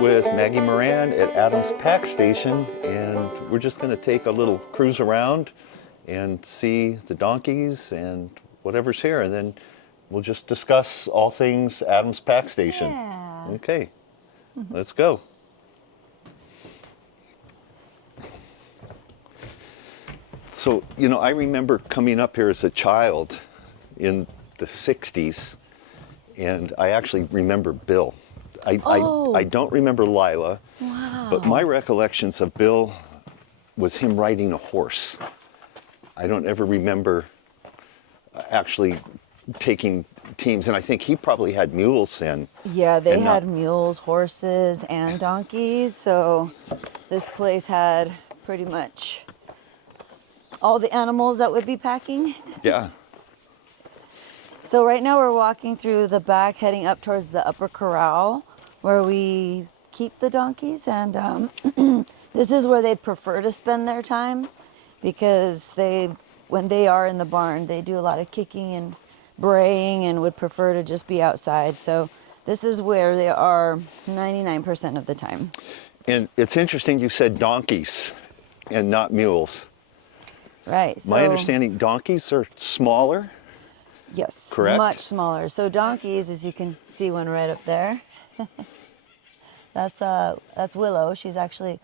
with Maggie Moran at Adams Pack Station, and we're just going to take a little cruise around and see the donkeys and whatever's here, and then we'll just discuss all things Adams Pack Station. Yeah. Okay, let's go. So, you know, I remember coming up here as a child in the 60s, and I actually remember Bill. I don't remember Lila, but my recollections of Bill was him riding a horse. I don't ever remember actually taking teams, and I think he probably had mules then. Yeah, they had mules, horses, and donkeys, so this place had pretty much all the animals that would be packing. Yeah. So right now we're walking through the back, heading up towards the upper corral, where we keep the donkeys, and this is where they'd prefer to spend their time, because when they are in the barn, they do a lot of kicking and braying and would prefer to just be outside. So this is where they are 99% of the time. And it's interesting you said donkeys and not mules. Right. So, my understanding, donkeys are smaller. Yes, correct? Much smaller. So donkeys, as you can see one right up there, that's Willow. She's actually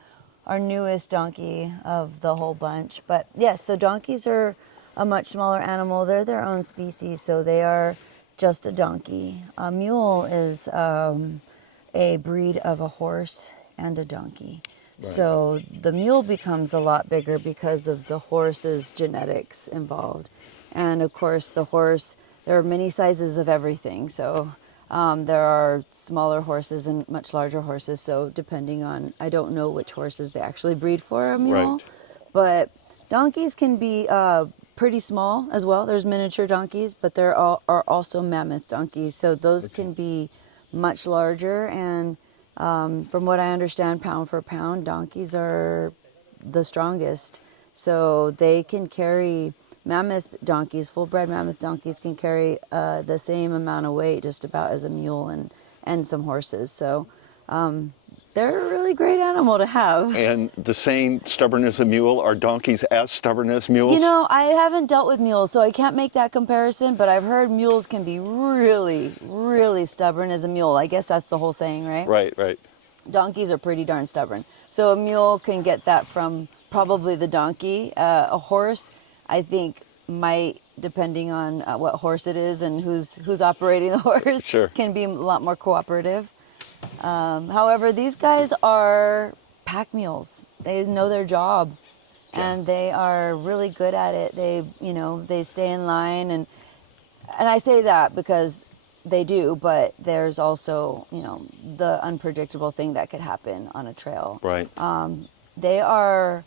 our newest donkey of the whole bunch. But yes, so donkeys are a much smaller animal. They're their own species, so they are just a donkey. A mule is a breed of a horse and a donkey. Right. So the mule becomes a lot bigger because of the horse's genetics involved. And of course, the horse, there are many sizes of everything. So there are smaller horses and much larger horses. So depending on, I don't know which horses they actually breed for a mule. Right. But donkeys can be pretty small as well. There's miniature donkeys, but there are also mammoth donkeys. So those can be much larger. And from what I understand, pound for pound, donkeys are the strongest. So they can carry... Mammoth donkeys, full-bred mammoth donkeys can carry the same amount of weight just about as a mule and some horses. So they're a really great animal to have. And the same stubborn as a mule, are donkeys as stubborn as mules? You know, I haven't dealt with mules, so I can't make that comparison, but I've heard mules can be really, really stubborn as a mule. I guess that's the whole saying, right? Right, right. Donkeys are pretty darn stubborn. So a mule can get that from probably the donkey. A horse, I think, might, depending on what horse it is and who's operating the horse, sure, can be a lot more cooperative. However, these guys are pack mules. They know their job, and they are really good at it. They stay in line, and I say that because they do, but there's also, the unpredictable thing that could happen on a trail. Right. They are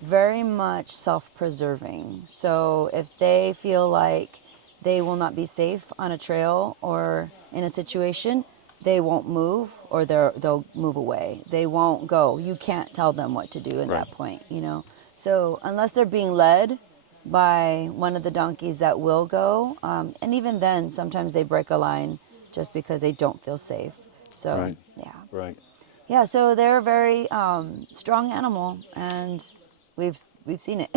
very much self-preserving. So if they feel like they will not be safe on a trail or in a situation, they won't move, or they'll move away. They won't go. You can't tell them what to do in that point, So unless they're being led by one of the donkeys that will go, and even then, sometimes they break a line just because they don't feel safe. So, right. Yeah. Right. Yeah, so they're a very strong animal, and we've seen it.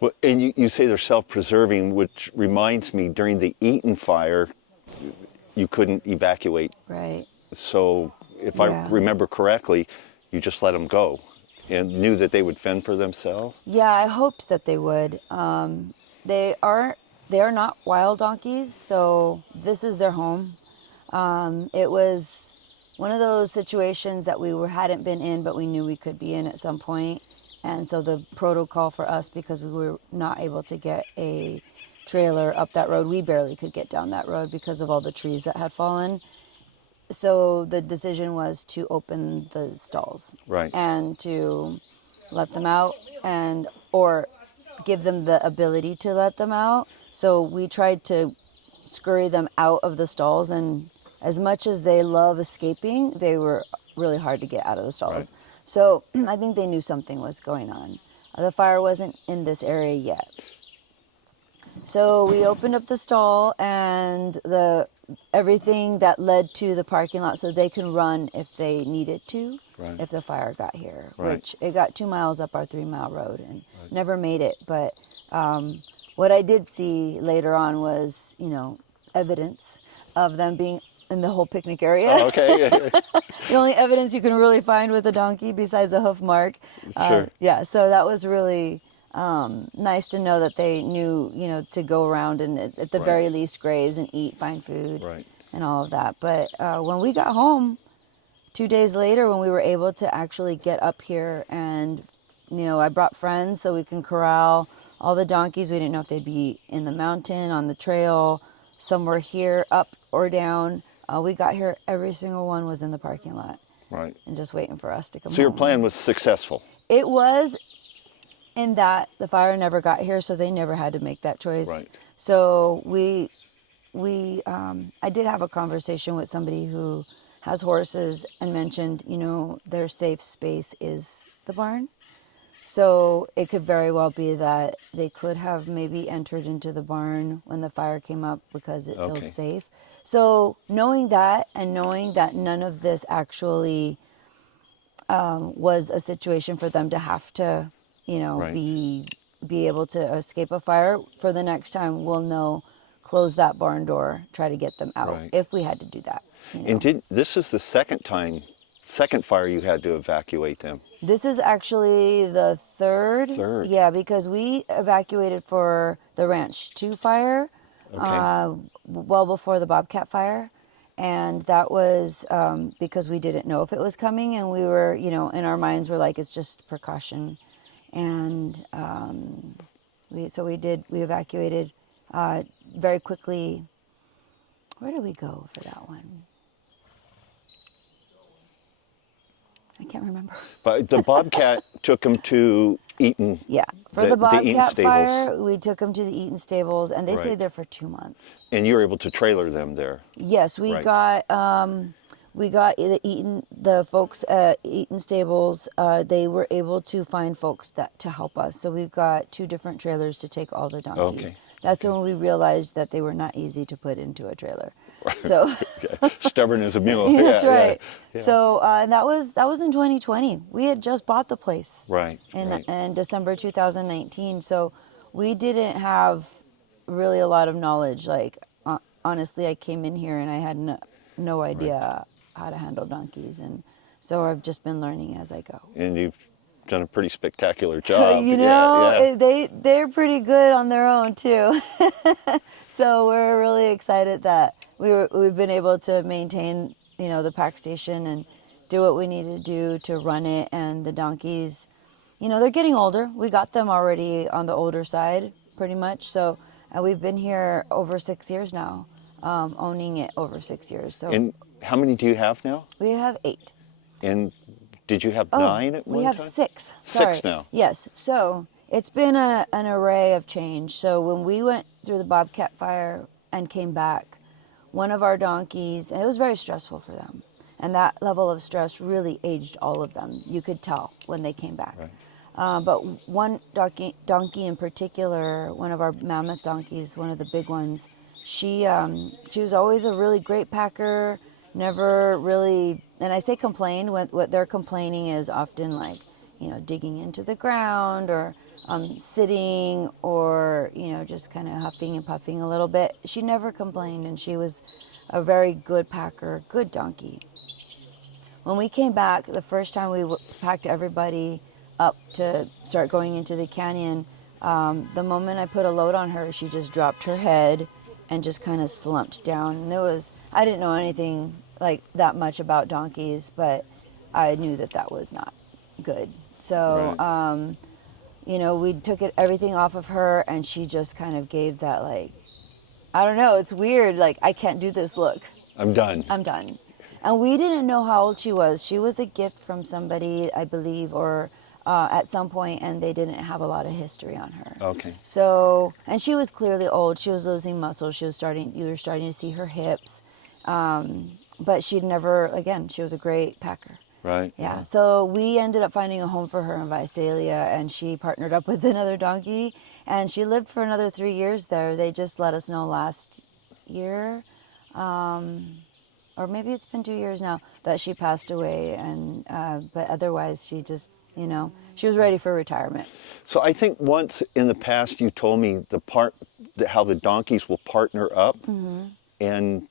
Well, and you say they're self-preserving, which reminds me, during the Eaton fire, you couldn't evacuate. Right. So if I remember correctly, you just let them go and knew that they would fend for themselves? Yeah, I hoped that they would. They are not wild donkeys, so this is their home. It was one of those situations that we hadn't been in, but we knew we could be in at some point. And so the protocol for us, because we were not able to get a trailer up that road, we barely could get down that road because of all the trees that had fallen. So the decision was to open the stalls. Right. And to let them out, or give them the ability to let them out. So we tried to scurry them out of the stalls, and as much as they love escaping, they were really hard to get out of the stalls. Right. So I think they knew something was going on. The fire wasn't in this area yet. So we opened up the stall, and the everything that led to the parking lot so they can run if they needed to, Right. if the fire got here, Right. which it got 2 miles up our 3-mile road and never made it. But what I did see later on was, evidence of them being in the whole picnic area. Oh, okay. The only evidence you can really find with a donkey besides a hoof mark. Sure. Yeah, so that was really nice to know that they knew, to go around and at the very least graze and eat, find food, Right. and all of that. But when we got home, 2 days later, when we were able to actually get up here and, I brought friends so we can corral all the donkeys. We didn't know if they'd be in the mountain, on the trail, somewhere here, up or down. We got here, every single one was in the parking lot. Right. And just waiting for us to come So your home. plan was successful. It was, in that the fire never got here, so they never had to make that choice. Right. So I did have a conversation with somebody who has horses and mentioned, their safe space is the barn. So it could very well be that they could have maybe entered into the barn when the fire came up because it Okay. feels safe. So knowing that and knowing that none of this actually was a situation for them to have to, Right. be able to escape a fire, for the next time we'll know, close that barn door, try to get them out Right. if we had to do that. And this is the second fire you had to evacuate them. This is actually the third. Third. Yeah, because we evacuated for the Ranch 2 fire Okay. well before the Bobcat fire. And that was because we didn't know if it was coming. And we were, in our minds, we're like, it's just precaution. And we evacuated very quickly. Where did we go for that one? I can't remember. But the Bobcat took them to Eaton. Yeah, for the Eaton Bobcat stables. fire, we took them to the Eaton stables, and they Right. stayed there for 2 months. And you were able to trailer them there. Yes, we Right. got the folks at Eaton stables. They were able to find folks to help us. So we've got 2 different trailers to take all the donkeys. Okay. That's when we realized that they were not easy to put into a trailer. So Okay. Stubborn as a mule. that's Yeah, right. yeah. So and that was in 2020. We had just bought the place. Right. In December 2019. So we didn't have really a lot of knowledge. Like, honestly, I came in here and I had no idea how to handle donkeys. And so I've just been learning as I go. And you've done a pretty spectacular job. Yeah. They're pretty good on their own too. So we're really excited that we've been able to maintain, the pack station and do what we need to do to run it. And the donkeys, they're getting older. We got them already on the older side, pretty much. So we've been here over 6 years now, owning it over 6 years. So And how many do you have now? we have 8. And did you have 9 at one time? We have 6. 6 now. Yes. So it's been an array of change. So when we went through the Bobcat fire and came back, one of our donkeys, and it was very stressful for them. And that level of stress really aged all of them. You could tell when they came back. Right. But one donkey in particular, one of our mammoth donkeys, one of the big ones, she was always a really great packer, never really, and I say complain, what they're complaining is often like, digging into the ground or sitting or, just kind of huffing and puffing a little bit. She never complained, and she was a very good packer, good donkey. When we came back, the first time we packed everybody up to start going into the canyon, the moment I put a load on her, she just dropped her head and just kind of slumped down. And I didn't know anything like that much about donkeys, but I knew that was not good. So, Right. We took everything off of her, and she just kind of gave that, like, I don't know, it's weird, like, I can't do this look. I'm done. I'm done. And we didn't know how old she was. She was a gift from somebody, I believe, or at some point, and they didn't have a lot of history on her. Okay. So, and she was clearly old. She was losing muscle. You were starting to see her hips. But she'd never, again, she was a great packer. Right. Yeah. So we ended up finding a home for her in Visalia, and she partnered up with another donkey, and she lived for another 3 years there. They just let us know last year or maybe it's been 2 years now that she passed away, and but otherwise she just, she was ready for retirement. So I think once in the past you told me how the donkeys will partner up, and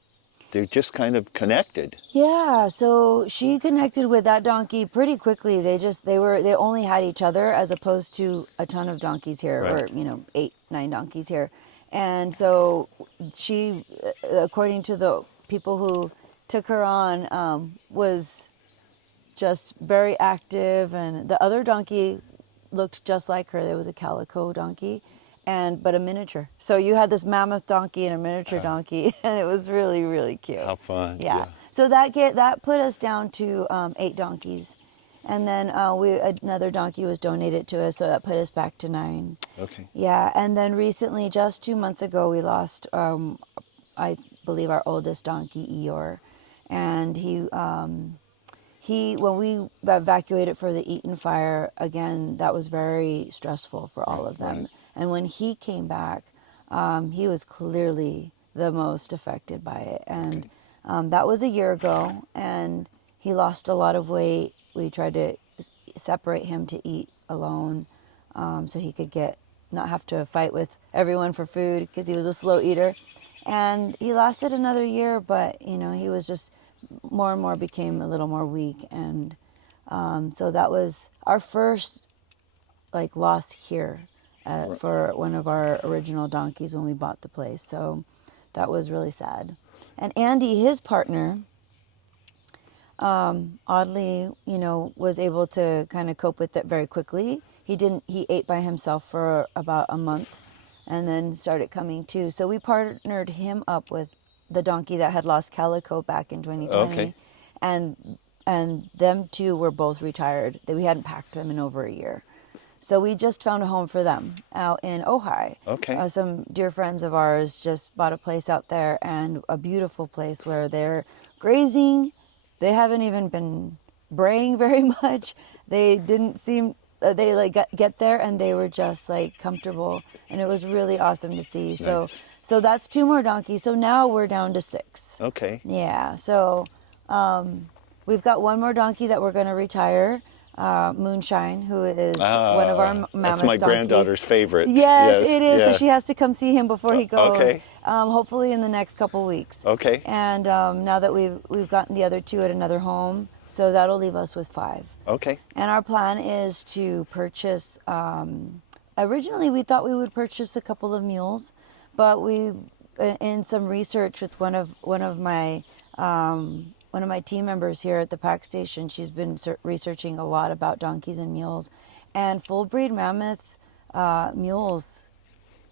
they're just kind of connected. Yeah, so she connected with that donkey pretty quickly. They only had each other, as opposed to a ton of donkeys here, Right. or 8, 9 donkeys here. And so she, according to the people who took her on, was just very active, and the other donkey looked just like her. There was a calico donkey, but a miniature. So you had this mammoth donkey and a miniature donkey, and it was really, really cute. How fun. Yeah. So that put us down to 8 donkeys, and then another donkey was donated to us, so that put us back to 9. Okay. Yeah, and then recently, just 2 months ago, we lost, I believe, our oldest donkey, Eeyore, and when we evacuated for the Eaton fire, again, that was very stressful for all of them. Right. And when he came back, he was clearly the most affected by it. And that was a year ago, and he lost a lot of weight. We tried to separate him to eat alone, so he could not have to fight with everyone for food, because he was a slow eater. And he lasted another year, but he was just more and more became a little more weak, and so that was our first loss here for one of our original donkeys when we bought the place. So that was really sad. And Andy, his partner, oddly, was able to kind of cope with it very quickly. He ate by himself for about a month, and then started coming to. So we partnered him up with the donkey that had lost Calico back in 2020. Okay. And them two were both retired. We hadn't packed them in over a year. So we just found a home for them out in Ojai. Okay. Some dear friends of ours just bought a place out there, and a beautiful place where they're grazing. They haven't even been braying very much. They didn't seem, they get there and they were just comfortable, and it was really awesome to see. Nice. So that's 2 more donkeys. So now we're down to 6. Okay. Yeah. So we've got 1 more donkey that we're going to retire, Moonshine, who is one of our mammoth That's my donkeys. granddaughter's favorite. Yes, it is. Yeah. So she has to come see him before he goes. Okay. Hopefully in the next couple weeks. Okay. And now that we've gotten the other 2 at another home, so that'll leave us with 5. Okay. And our plan is to purchase. Originally, we thought we would purchase a couple of mules, but in some research with one of my team members here at the pack station, she's been researching a lot about donkeys and mules, and full breed mammoth mules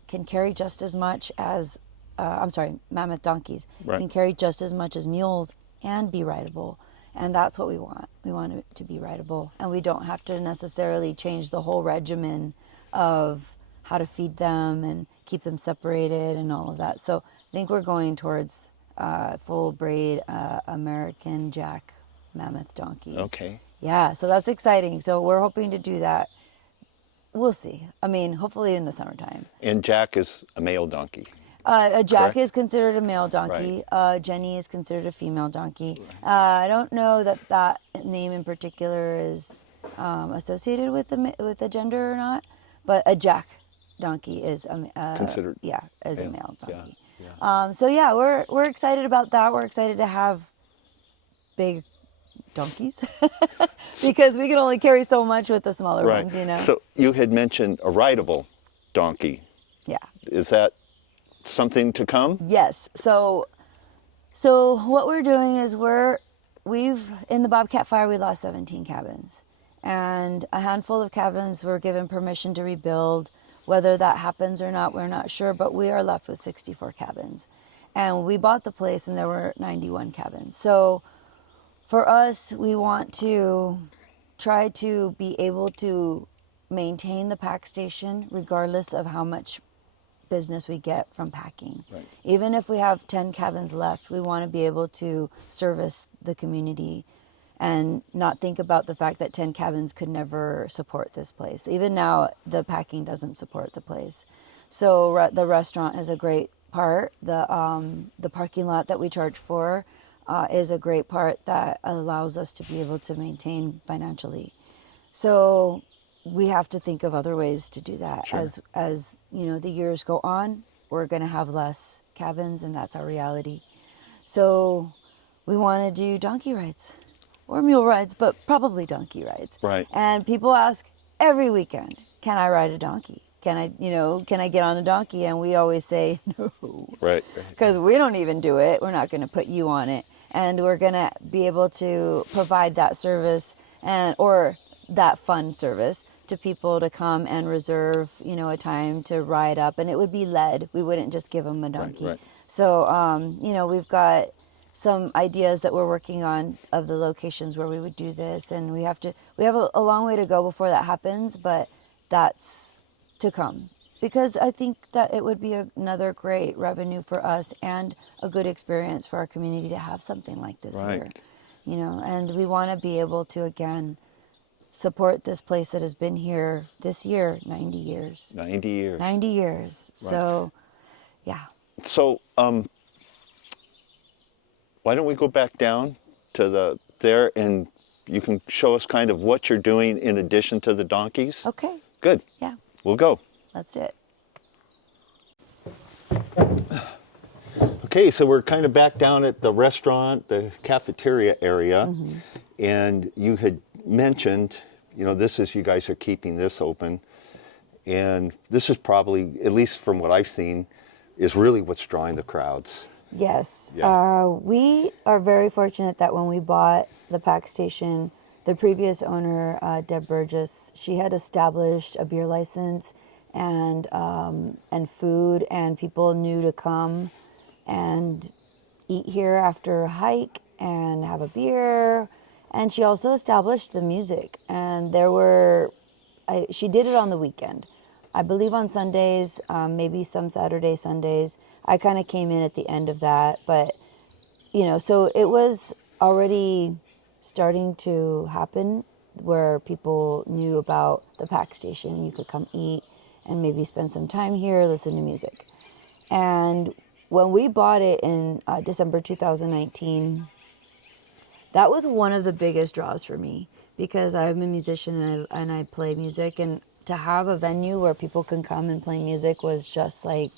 can carry just as much as mammoth donkeys can carry just as much as mules and be rideable. And that's what we want. We want it to be rideable, and we don't have to necessarily change the whole regimen of how to feed them and keep them separated and all of that. So I think we're going towards full breed American Jack mammoth donkeys. Okay. Yeah, so that's exciting. So we're hoping to do that. We'll see. I mean, hopefully in the summertime. And Jack is a male donkey. A Jack Correct? is considered a male donkey. Jenny is considered a female donkey. I don't know that name in particular is associated with the gender or not, but a Jack donkey is Considered as a male. male donkey. Yeah. So yeah, we're excited about that. We're excited to have big donkeys because we can only carry so much with the smaller Right. ones, So you had mentioned a rideable donkey. Yeah. Is that something to come? Yes. So what we're doing is we've in the Bobcat fire we lost 17 cabins, and a handful of cabins were given permission to rebuild. Whether that happens or not, we're not sure, but we are left with 64 cabins. And we bought the place and there were 91 cabins. So for us, we want to try to be able to maintain the pack station regardless of how much business we get from packing. Right. Even if we have 10 cabins left, we want to be able to service the community and not think about the fact that 10 cabins could never support this place. Even now, the packing doesn't support the place. So the restaurant is a great part. The parking lot that we charge for is a great part that allows us to be able to maintain financially. So we have to think of other ways to do that. Sure. As you know, the years go on, we're going to have less cabins, and that's our reality. So we want to do donkey rides or mule rides, but probably donkey rides. Right. And people ask every weekend, can I ride a donkey? Can I get on a donkey? And we always say no. Right. Because we don't even do it. We're not going to put you on it. And we're going to be able to provide that service or that fun service to people to come and reserve, a time to ride up. And it would be led. We wouldn't just give them a donkey. Right. So, we've got some ideas that we're working on of the locations where we would do this. And we have a long way to go before that happens, but that's to come, because I think that it would be another great revenue for us and a good experience for our community to have something like this here, and we want to be able to, again, support this place that has been here this year 90 years. 90 years. 90 years. Right. So, yeah. So, why don't we go back down to there, and you can show us kind of what you're doing in addition to the donkeys? Okay. Good. Yeah. We'll go. Let's do it. Okay, so we're kind of back down at the restaurant, the cafeteria area, and you had mentioned, you guys are keeping this open, and this is probably, at least from what I've seen, is really what's drawing the crowds. Yes. Yeah. We are very fortunate that when we bought the pack station, the previous owner, Deb Burgess, she had established a beer license and food, and people knew to come and eat here after a hike and have a beer. And she also established the music, and she did it on the weekend. I believe on Sundays, maybe some Saturday, Sundays. I kind of came in at the end of that, but so it was already starting to happen where people knew about the pack station. You could come eat and maybe spend some time here, listen to music. And when we bought it in December 2019, that was one of the biggest draws for me, because I'm a musician and I play music, and to have a venue where people can come and play music was just like,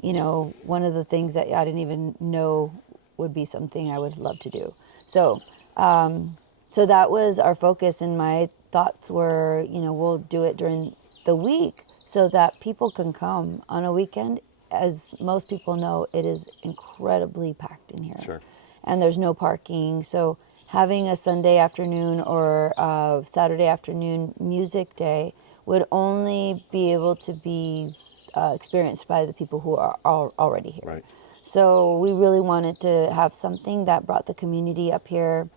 one of the things that I didn't even know would be something I would love to do. So that was our focus, and my thoughts were, we'll do it during the week so that people can come on a weekend. As most people know, it is incredibly packed in here. Sure. And there's no parking. So having a Sunday afternoon or Saturday afternoon music day would only be able to be experienced by the people who are already here. Right. So we really wanted to have something that brought the community up here,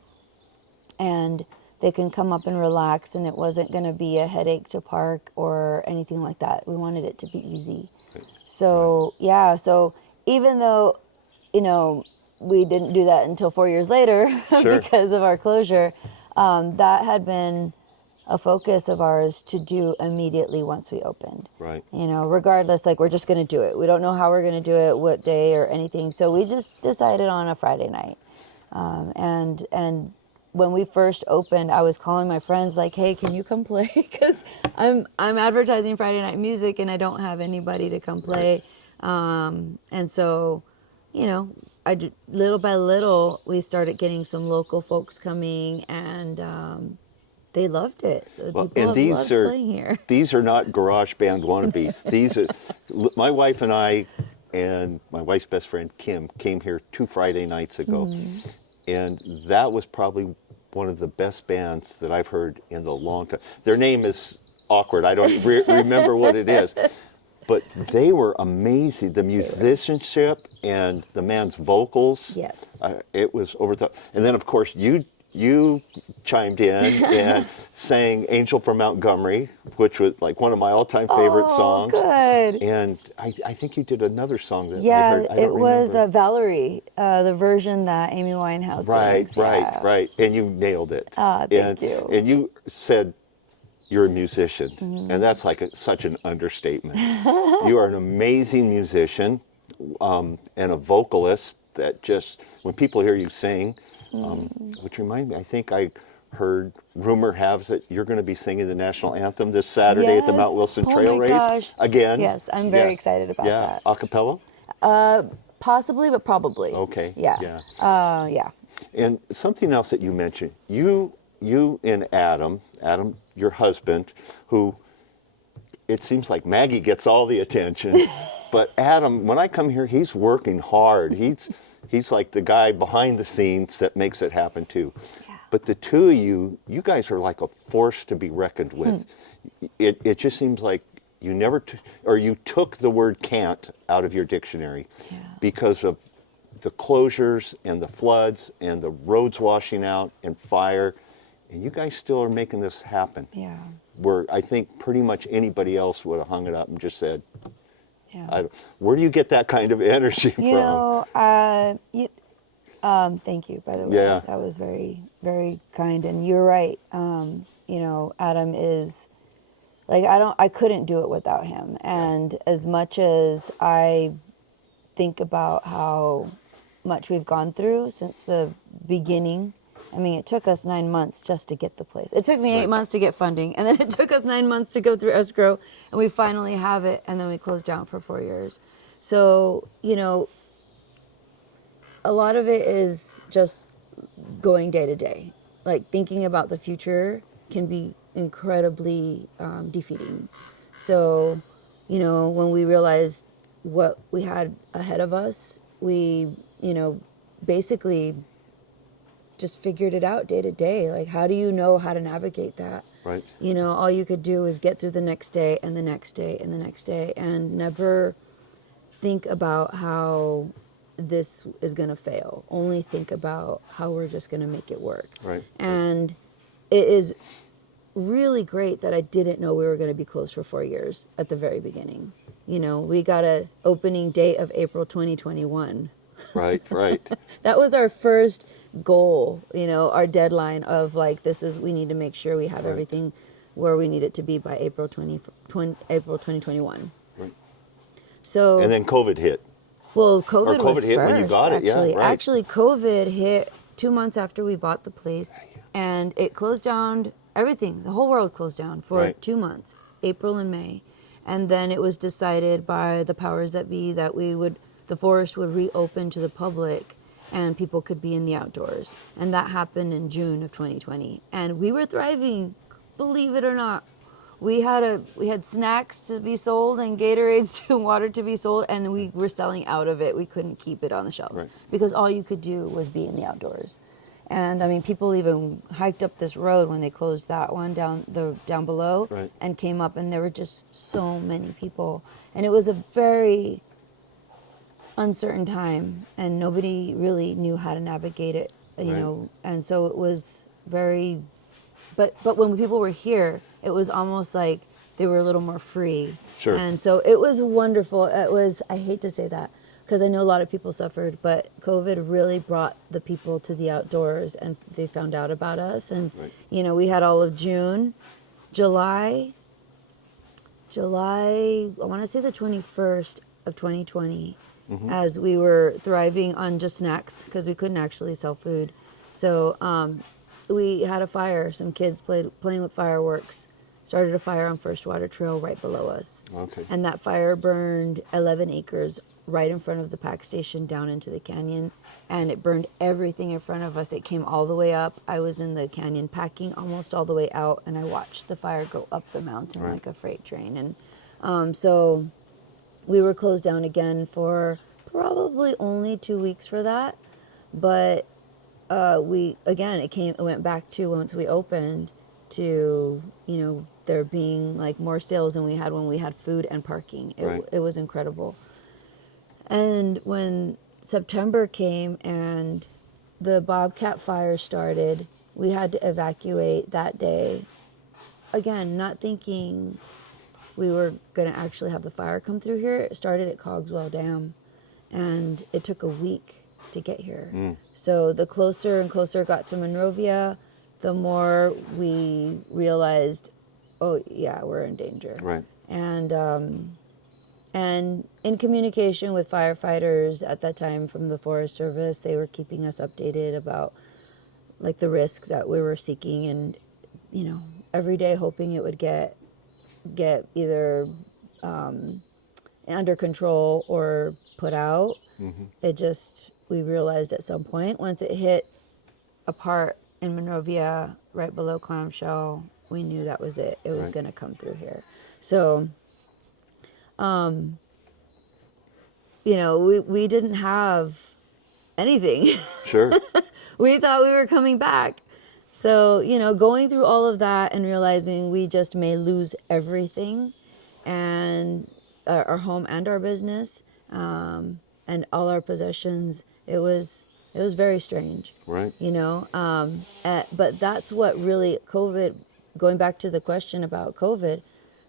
and they can come up and relax, and it wasn't going to be a headache to park or anything like that. We wanted it to be easy. So, yeah, so even though, we didn't do that until 4 years later because of our closure, that had been a focus of ours to do immediately once we opened. Right. Regardless, we're just going to do it. We don't know how we're going to do it, what day or anything. So we just decided on a Friday night. And when we first opened, I was calling my friends hey, can you come play? Because I'm advertising Friday night music and I don't have anybody to come play. Right. And so, little by little, we started getting some local folks coming, and they loved it. Playing here. These are not garage band wannabes. These are my wife and I, and my wife's best friend Kim came here 2 Friday nights ago, and that was probably one of the best bands that I've heard in a long time. Their name is awkward. I don't remember what it is. But they were amazing. The musicianship and the man's vocals. Yes. It was over the top. And then, of course, you chimed in and sang Angel from Montgomery, which was one of my all-time favorite songs. Good. And I think you did another song that I heard. It was Valerie, the version that Amy Winehouse sings. Right. And you nailed it. Thank you. And you said you're a musician, and that's such an understatement. You are an amazing musician. and a vocalist that just, when people hear you sing, which remind me, I think I heard, rumor has it, you're going to be singing the national anthem this Saturday at the Mount Wilson Trail Race. Gosh. Again. Yes, I'm very excited about that. A cappella? Possibly, but probably. Okay. Yeah. Yeah. And something else that you mentioned, you and Adam, your husband, who it seems like Maggie gets all the attention, but Adam, when I come here, he's working hard. He's like the guy behind the scenes that makes it happen too. Yeah. But the two of you guys are like a force to be reckoned with. It just seems like you never, or you took the word can't out of your dictionary because of the closures and the floods and the roads washing out and fire. And you guys still are making this happen. Yeah. Where I think pretty much anybody else would have hung it up and just said, Yeah. where do you get that kind of energy from? You know, thank you, by the way. Yeah. That was very, very kind. And you're right. You know, Adam is, like, I couldn't do it without him. And as much as I think about how much we've gone through since the beginning, I mean, it took us 9 months just to get the place. It took me 8 months to get funding, and then it took us 9 months to go through escrow, and we finally have it, and then we closed down for 4 years. So, you know, a lot of it is just going day to day. Like, thinking about the future can be incredibly defeating. So, you know, when we realized what we had ahead of us, we, you know, basically just figured it out day to day. Like, how do you know how to navigate that? Right. You know, all you could do is get through the next day and the next day and the next day, and never think about how this is going to fail. Only think about how we're just going to make it work. Right. And it is really great that I didn't know we were going to be closed for 4 years at the very beginning. You know, we got a opening date of April 2021. Right. That was our first goal, you know, our deadline of like, we need to make sure we have everything where we need it to be by April 2021. Right. So. And then COVID hit. Well, COVID was hit first, when you got it, actually. yeah, right. Actually, COVID hit 2 months after we bought the place, and it closed down everything. The whole world closed down for 2 months, April and May. And then it was decided by the powers that be that the forest would reopen to the public and people could be in the outdoors. And that happened in June of 2020. And we were thriving, believe it or not. We had snacks to be sold and Gatorades and water to be sold, and we were selling out of it. We couldn't keep it on the shelves because all you could do was be in the outdoors. And I mean, people even hiked up this road when they closed that one down below and came up, and there were just so many people. And it was a very uncertain time, and nobody really knew how to navigate it, you know. And so it was very, but when people were here, it was almost like they were a little more free. Sure. And so it was wonderful. It was, I hate to say that, because I know a lot of people suffered, but COVID really brought the people to the outdoors, and they found out about us. And, you know, we had all of June, July, I want to say the 21st of 2020, as we were thriving on just snacks because we couldn't actually sell food. So we had a fire. Some kids playing with fireworks, started a fire on First Water Trail right below us. Okay. And that fire burned 11 acres right in front of the pack station down into the canyon, and it burned everything in front of us. It came all the way up. I was in the canyon packing almost all the way out, and I watched the fire go up the mountain like a freight train. And so we were closed down again for probably only 2 weeks for that, but it went back to, once we opened, to, you know, there being like more sales than we had when we had food and parking. It was incredible. And when September came and the Bobcat fire started, we had to evacuate that day. Again, not thinking we were going to actually have the fire come through here. It started at Cogswell Dam, and it took a week to get here. So the closer and closer it got to Monrovia, the more we realized, oh yeah, we're in danger. Right. And And in communication with firefighters at that time from the Forest Service, they were keeping us updated about like the risk that we were seeking, and every day hoping it would get either under control or put out. We realized at some point, once it hit a part in Monrovia right below Clamshell, we knew that was it. It was going to come through here. So, we didn't have anything. Sure. We thought we were coming back. So, going through all of that and realizing we just may lose everything, and our home and our business, and all our possessions, it was very strange. Right. But that's what really COVID, going back to the question about COVID,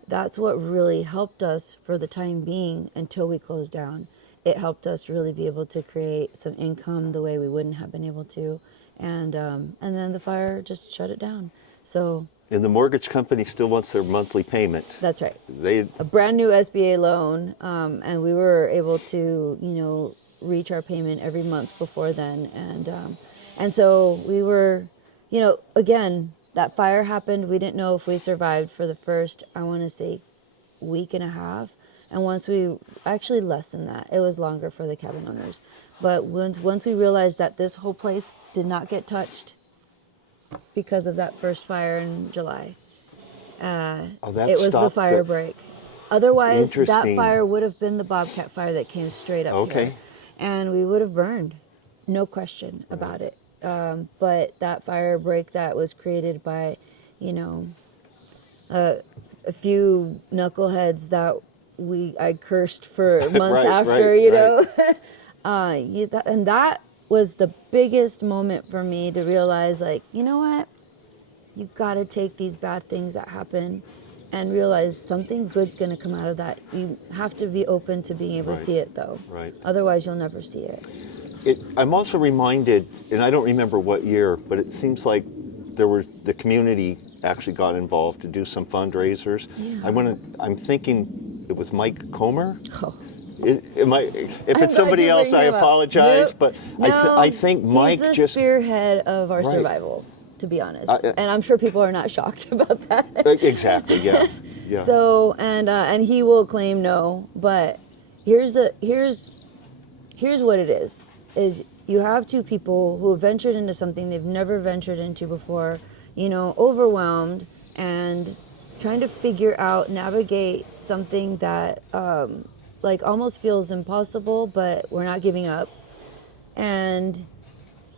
that's what really helped us for the time being until we closed down. It helped us really be able to create some income the way we wouldn't have been able to. And then the fire just shut it down. So. And the mortgage company still wants their monthly payment. That's right. A brand new SBA loan, and we were able to, reach our payment every month before then. And so we were, again, that fire happened. We didn't know if we survived for the first, I want to say, week and a half. And once we, actually less than that, it was longer for the cabin owners. But once we realized that this whole place did not get touched because of that first fire in July, it was the fire break. Otherwise, that fire would have been the Bobcat fire that came straight up here. And we would have burned, no question about it. But that fire break that was created by, a few knuckleheads that I cursed for months after, and that was the biggest moment for me to realize, like, you know what? You got to take these bad things that happen and realize something good's going to come out of that. You have to be open to being able to see it, though. Right. Otherwise, you'll never see it. I'm also reminded, and I don't remember what year, but it seems like the community actually got involved to do some fundraisers. Yeah. I'm thinking it was Mike Comer. Oh. If it's somebody else, I apologize. Nope. But No, I think Mike he's the spearhead of our survival, to be honest. And I'm sure people are not shocked about that. Exactly. Yeah. Yeah. So and he will claim no, but here's what it is you have two people who have ventured into something they've never ventured into before, overwhelmed and trying to navigate something that almost feels impossible, but we're not giving up. And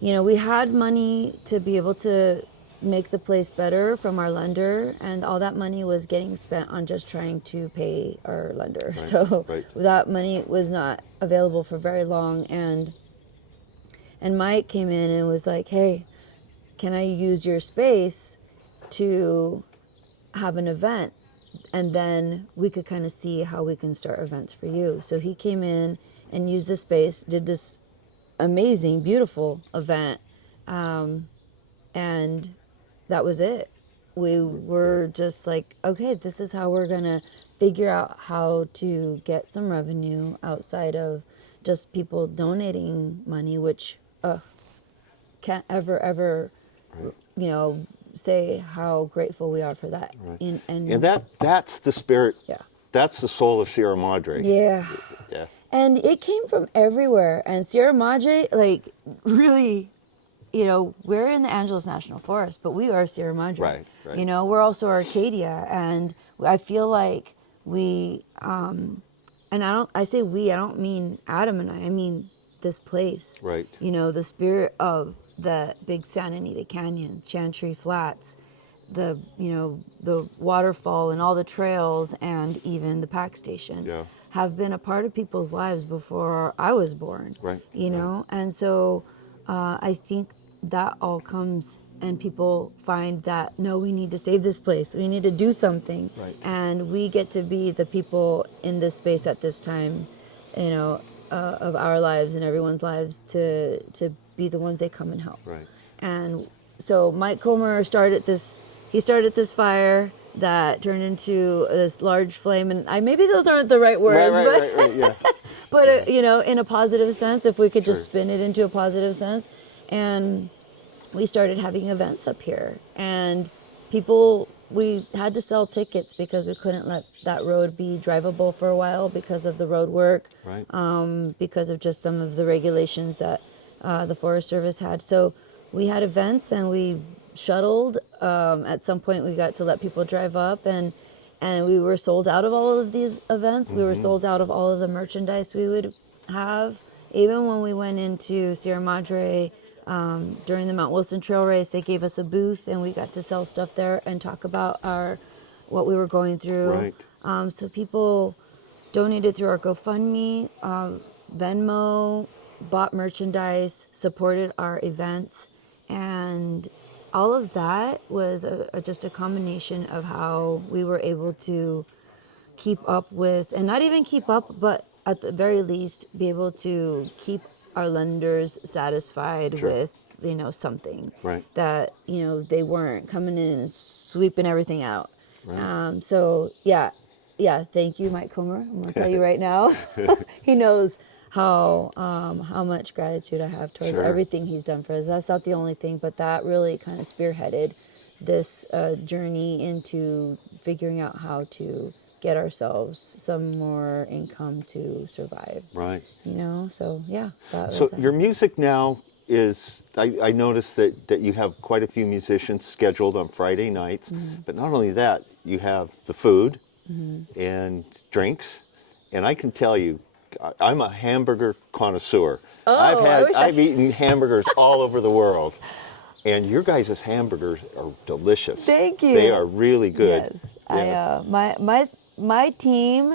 we had money to be able to make the place better from our lender, and all that money was getting spent on just trying to pay our lender. That money was not available for very long, and Mike came in and was like, hey, can I use your space to have an event? And then we could kind of see how we can start events for you. So he came in and used the space, did this amazing, beautiful event, and that was it. We were just like, okay, this is how we're going to figure out how to get some revenue outside of just people donating money, which can't ever, say how grateful we are for that. Right. And that's the spirit. Yeah. That's the soul of Sierra Madre. Yeah. Yeah. And it came from everywhere. And Sierra Madre, really, we're in the Angeles National Forest, but we are Sierra Madre. Right. We're also Arcadia. And I feel like we, and I don't mean Adam and I mean this place. Right. The spirit of the Big Santa Anita Canyon, Chantry Flats, the waterfall and all the trails, and even the pack station have been a part of people's lives before I was born. Right. And so I think that all comes, and people find that, no, we need to save this place. We need to do something. Right. And we get to be the people in this space at this time, of our lives and everyone's lives to be the ones they come and help. Right. And so Mike Comer started this fire, that turned into this large flame. And maybe those aren't the right words, Right, yeah. but you know, in a positive sense, if we could just spin it into a positive sense. And we started having events up here, and we had to sell tickets because we couldn't let that road be drivable for a while because of the road work, Right. because of just some of the regulations that the Forest Service had. So we had events, and we shuttled. At some point, we got to let people drive up, and we were sold out of all of these events. We were sold out of all of the merchandise we would have. Even when we went into Sierra Madre during the Mount Wilson Trail Race, they gave us a booth, and we got to sell stuff there and talk about what we were going through. Right. So people donated through our GoFundMe, Venmo, bought merchandise, supported our events, and all of that was just a combination of how we were able to keep up with, and not even keep up, but at the very least be able to keep our lenders satisfied with, you know, something. Right. That, you know, they weren't coming in and sweeping everything out. Right. So yeah, thank you, Mike Comer. I'm gonna tell you right now, he knows how much gratitude I have towards everything he's done for us. That's not the only thing, but that really kind of spearheaded this journey into figuring out how to get ourselves some more income to survive. Right. You know, so yeah. So your music now is, I noticed that you have quite a few musicians scheduled on Friday nights, but not only that, you have the food and drinks, and I can tell you, I'm a hamburger connoisseur. I've eaten hamburgers all over the world, and your guys' hamburgers are delicious. Thank you. They are really good. Yes, Yeah. my team,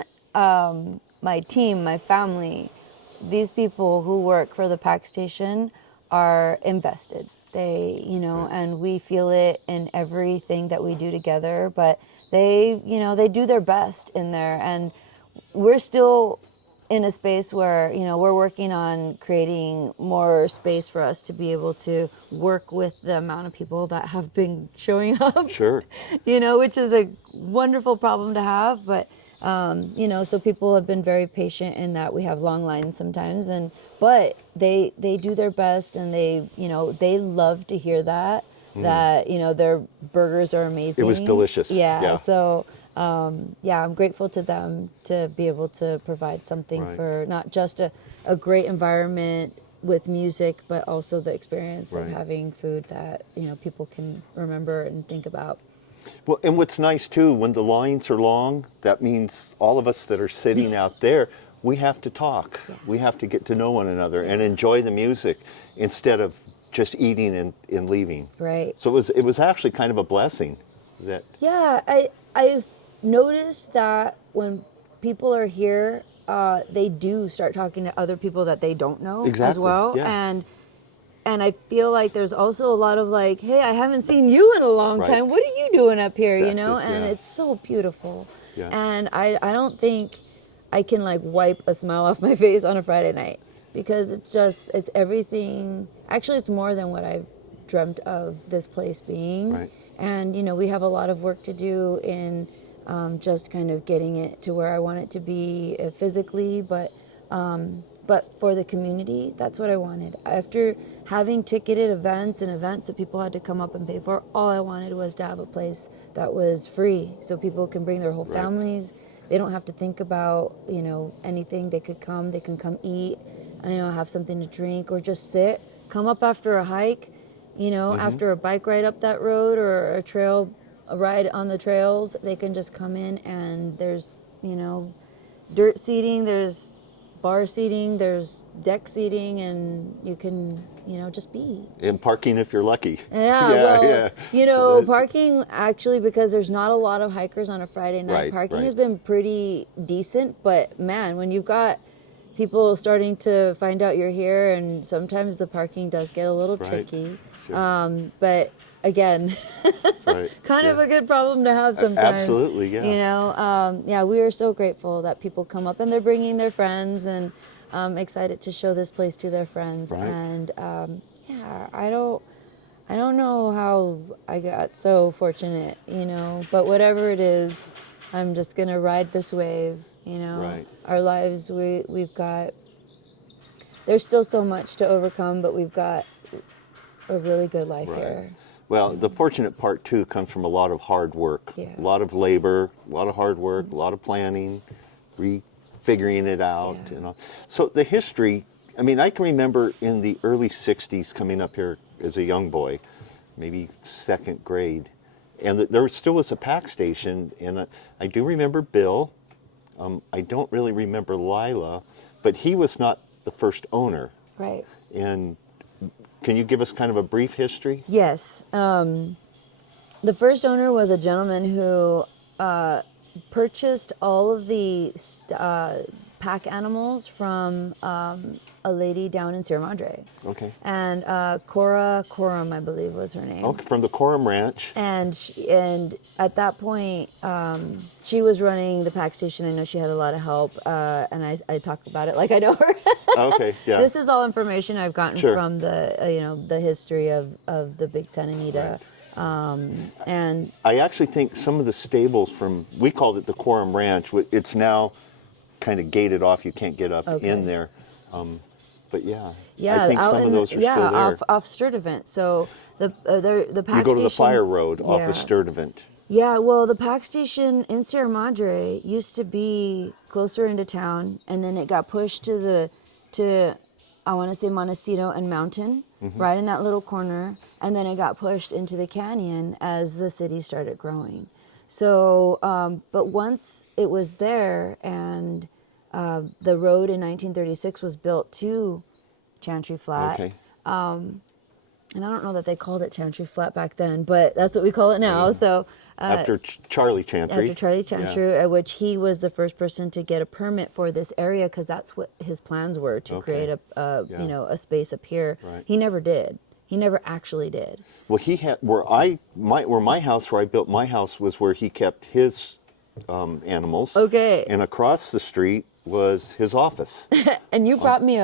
my family, these people who work for the pack station are invested. They, you know, and we feel it in everything that we do together, but they, you know, they do their best in there, and we're still in a space where, you know, we're working on creating more space for us to be able to work with the amount of people that have been showing up. Sure. You know, which is a wonderful problem to have, but you know, so people have been very patient in that we have long lines sometimes, but they do their best, and they, you know, they love to hear that you know, their burgers are amazing. It was delicious. Yeah. So yeah, I'm grateful to them to be able to provide something for not just a great environment with music, but also the experience of having food that, you know, people can remember and think about. Well, and what's nice too, when the lines are long, that means all of us that are sitting out there, we have to talk. Yeah. We have to get to know one another and enjoy the music instead of just eating and leaving. Right. So it was actually kind of a blessing that. Yeah, I've noticed that when people are here, they do start talking to other people that they don't know as well. Yeah. And I feel like there's also a lot of like, hey, I haven't seen you in a long time. What are you doing up here? You know, and it's so beautiful. Yeah. And I don't think I can like wipe a smile off my face on a Friday night, because it's everything. Actually, it's more than what I've dreamt of this place being. Right. And, you know, we have a lot of work to do in just kind of getting it to where I want it to be physically, but for the community, that's what I wanted. After having ticketed events and events that people had to come up and pay for, all I wanted was to have a place that was free, so people can bring their whole families. They don't have to think about, you know, anything. They can come eat, you know, have something to drink, or just sit, come up after a hike, you know, after a bike ride up that road, or a ride on the trails. They can just come in, and there's, you know, dirt seating, there's bar seating, there's deck seating, and you can, you know, just be. And parking if you're lucky. Yeah, you know, parking, actually, because there's not a lot of hikers on a Friday night, parking has been pretty decent, but man, when you've got people starting to find out you're here, and sometimes the parking does get a little tricky. Sure. But again, kind of a good problem to have sometimes. Absolutely, yeah. You know, yeah, we are so grateful that people come up and they're bringing their friends, and excited to show this place to their friends. And yeah, I I don't know how I got so fortunate, but whatever it is, I'm just going to ride this wave, Right. Our lives, we've got, there's still so much to overcome, but we've got a really good life Right. here. Well, the fortunate part too comes from a lot of hard work, Yeah. a lot of labor, a lot of hard work, a lot of planning, figuring it out. Yeah. So the history, I mean, I can remember in the early 60s coming up here as a young boy, maybe second grade, and there still was a pack station, and I do remember Bill. I don't really remember Lila, but he was not the first owner. Right. And can you give us kind of a brief history? Yes. The first owner was a gentleman who purchased all of the pack animals from a lady down in Sierra Madre. Okay. And Cora Coram, I believe, was her name. Okay, from the Coram Ranch. And at that point, she was running the pack station. I know she had a lot of help, and I talk about it like I know her. Okay, yeah. This is all information I've gotten Sure. from the history of the Big Santa Anita. Right. And I actually think some of the stables we called it the Coram Ranch. It's now kind of gated off. You can't get up in there. But yeah, yeah, I think some of those are still there. off Sturtevant. So the pack You go to station, the fire road off yeah. of Sturtevant. Yeah, well, the pack station in Sierra Madre used to be closer into town, and then it got pushed to I want to say Montecito and Mountain, right in that little corner, and then it got pushed into the canyon as the city started growing. So, but once it was there, and the road in 1936 was built to Chantry Flat. Okay. And I don't know that they called it Chantry Flat back then, but that's what we call it now. So After Charlie Chantry. after Charlie Chantry, which he was the first person to get a permit for this area because that's what his plans were, to create a space up here. Right. He never did. He never actually did. Well, he had where I built my house was where he kept his animals. Okay. And across the street was his office. And you brought me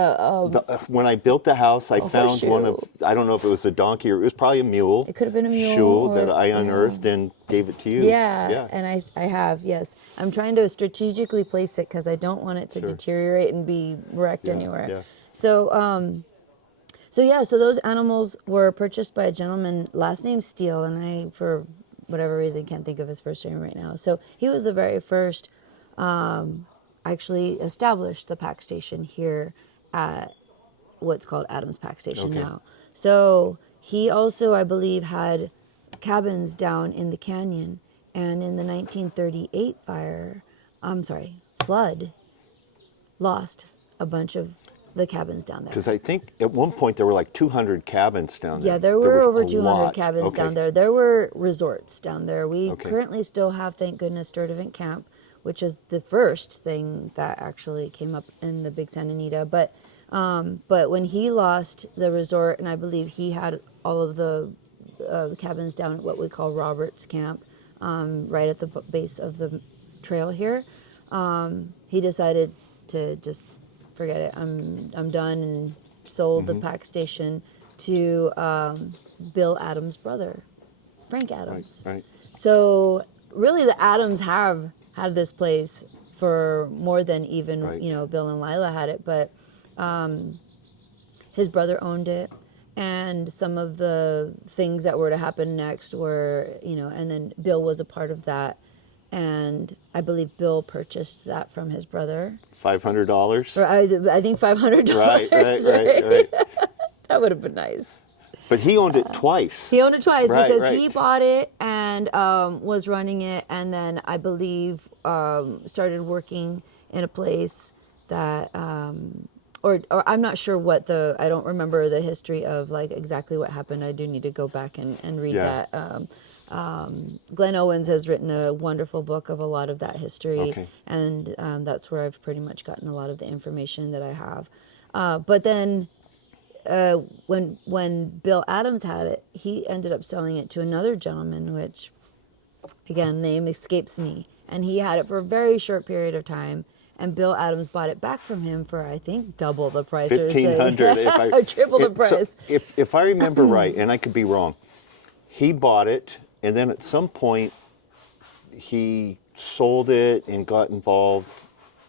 When I built the house, I found horseshoe. one of, I don't know if it was a donkey or it was probably a mule. It could have been a mule. Shoe or- that I unearthed and gave it to you. Yeah, and I have, yes. I'm trying to strategically place it because I don't want it to deteriorate and be wrecked anywhere. Yeah. So, so those animals were purchased by a gentleman, last name Steele, and I, for whatever reason, can't think of his first name right now. So he was the very first, actually established the pack station here at what's called Adams Pack Station now. So he also, I believe, had cabins down in the canyon, and in the 1938 flood, lost a bunch of the cabins down there. Because I think at one point there were like 200 cabins down there. Yeah, there were over a 200 lot. cabins Okay. down there. There were resorts down there. We Okay. currently still have, thank goodness, Sturtevant Camp, which is the first thing that actually came up in the Big Santa Anita. But when he lost the resort, and I believe he had all of the cabins down at what we call Roberts Camp, right at the base of the trail here, he decided to just forget it. I'm done, and sold the pack station to Bill Adams' brother, Frank Adams. Right. So really, the Adams have had this place for more than even Bill and Lila had it, but his brother owned it, and some of the things that were to happen next were and then Bill was a part of that, and I believe Bill purchased that from his brother. $500. Or I think $500. Right. That would have been nice. But he owned it twice. He owned it twice Right, because right. he bought it and was running it, and then I believe started working in a place that, or I'm not sure what I don't remember the history of like exactly what happened. I do need to go back and read Yeah. that. Glenn Owens has written a wonderful book of a lot of that history, Okay. and that's where I've pretty much gotten a lot of the information that I have. But then when Bill Adams had it, he ended up selling it to another gentleman, which, again, name escapes me. And he had it for a very short period of time, and Bill Adams bought it back from him for, I think, double the price. $1,500. Or triple the price. So if I remember right, and I could be wrong, he bought it, and then at some point he sold it and got involved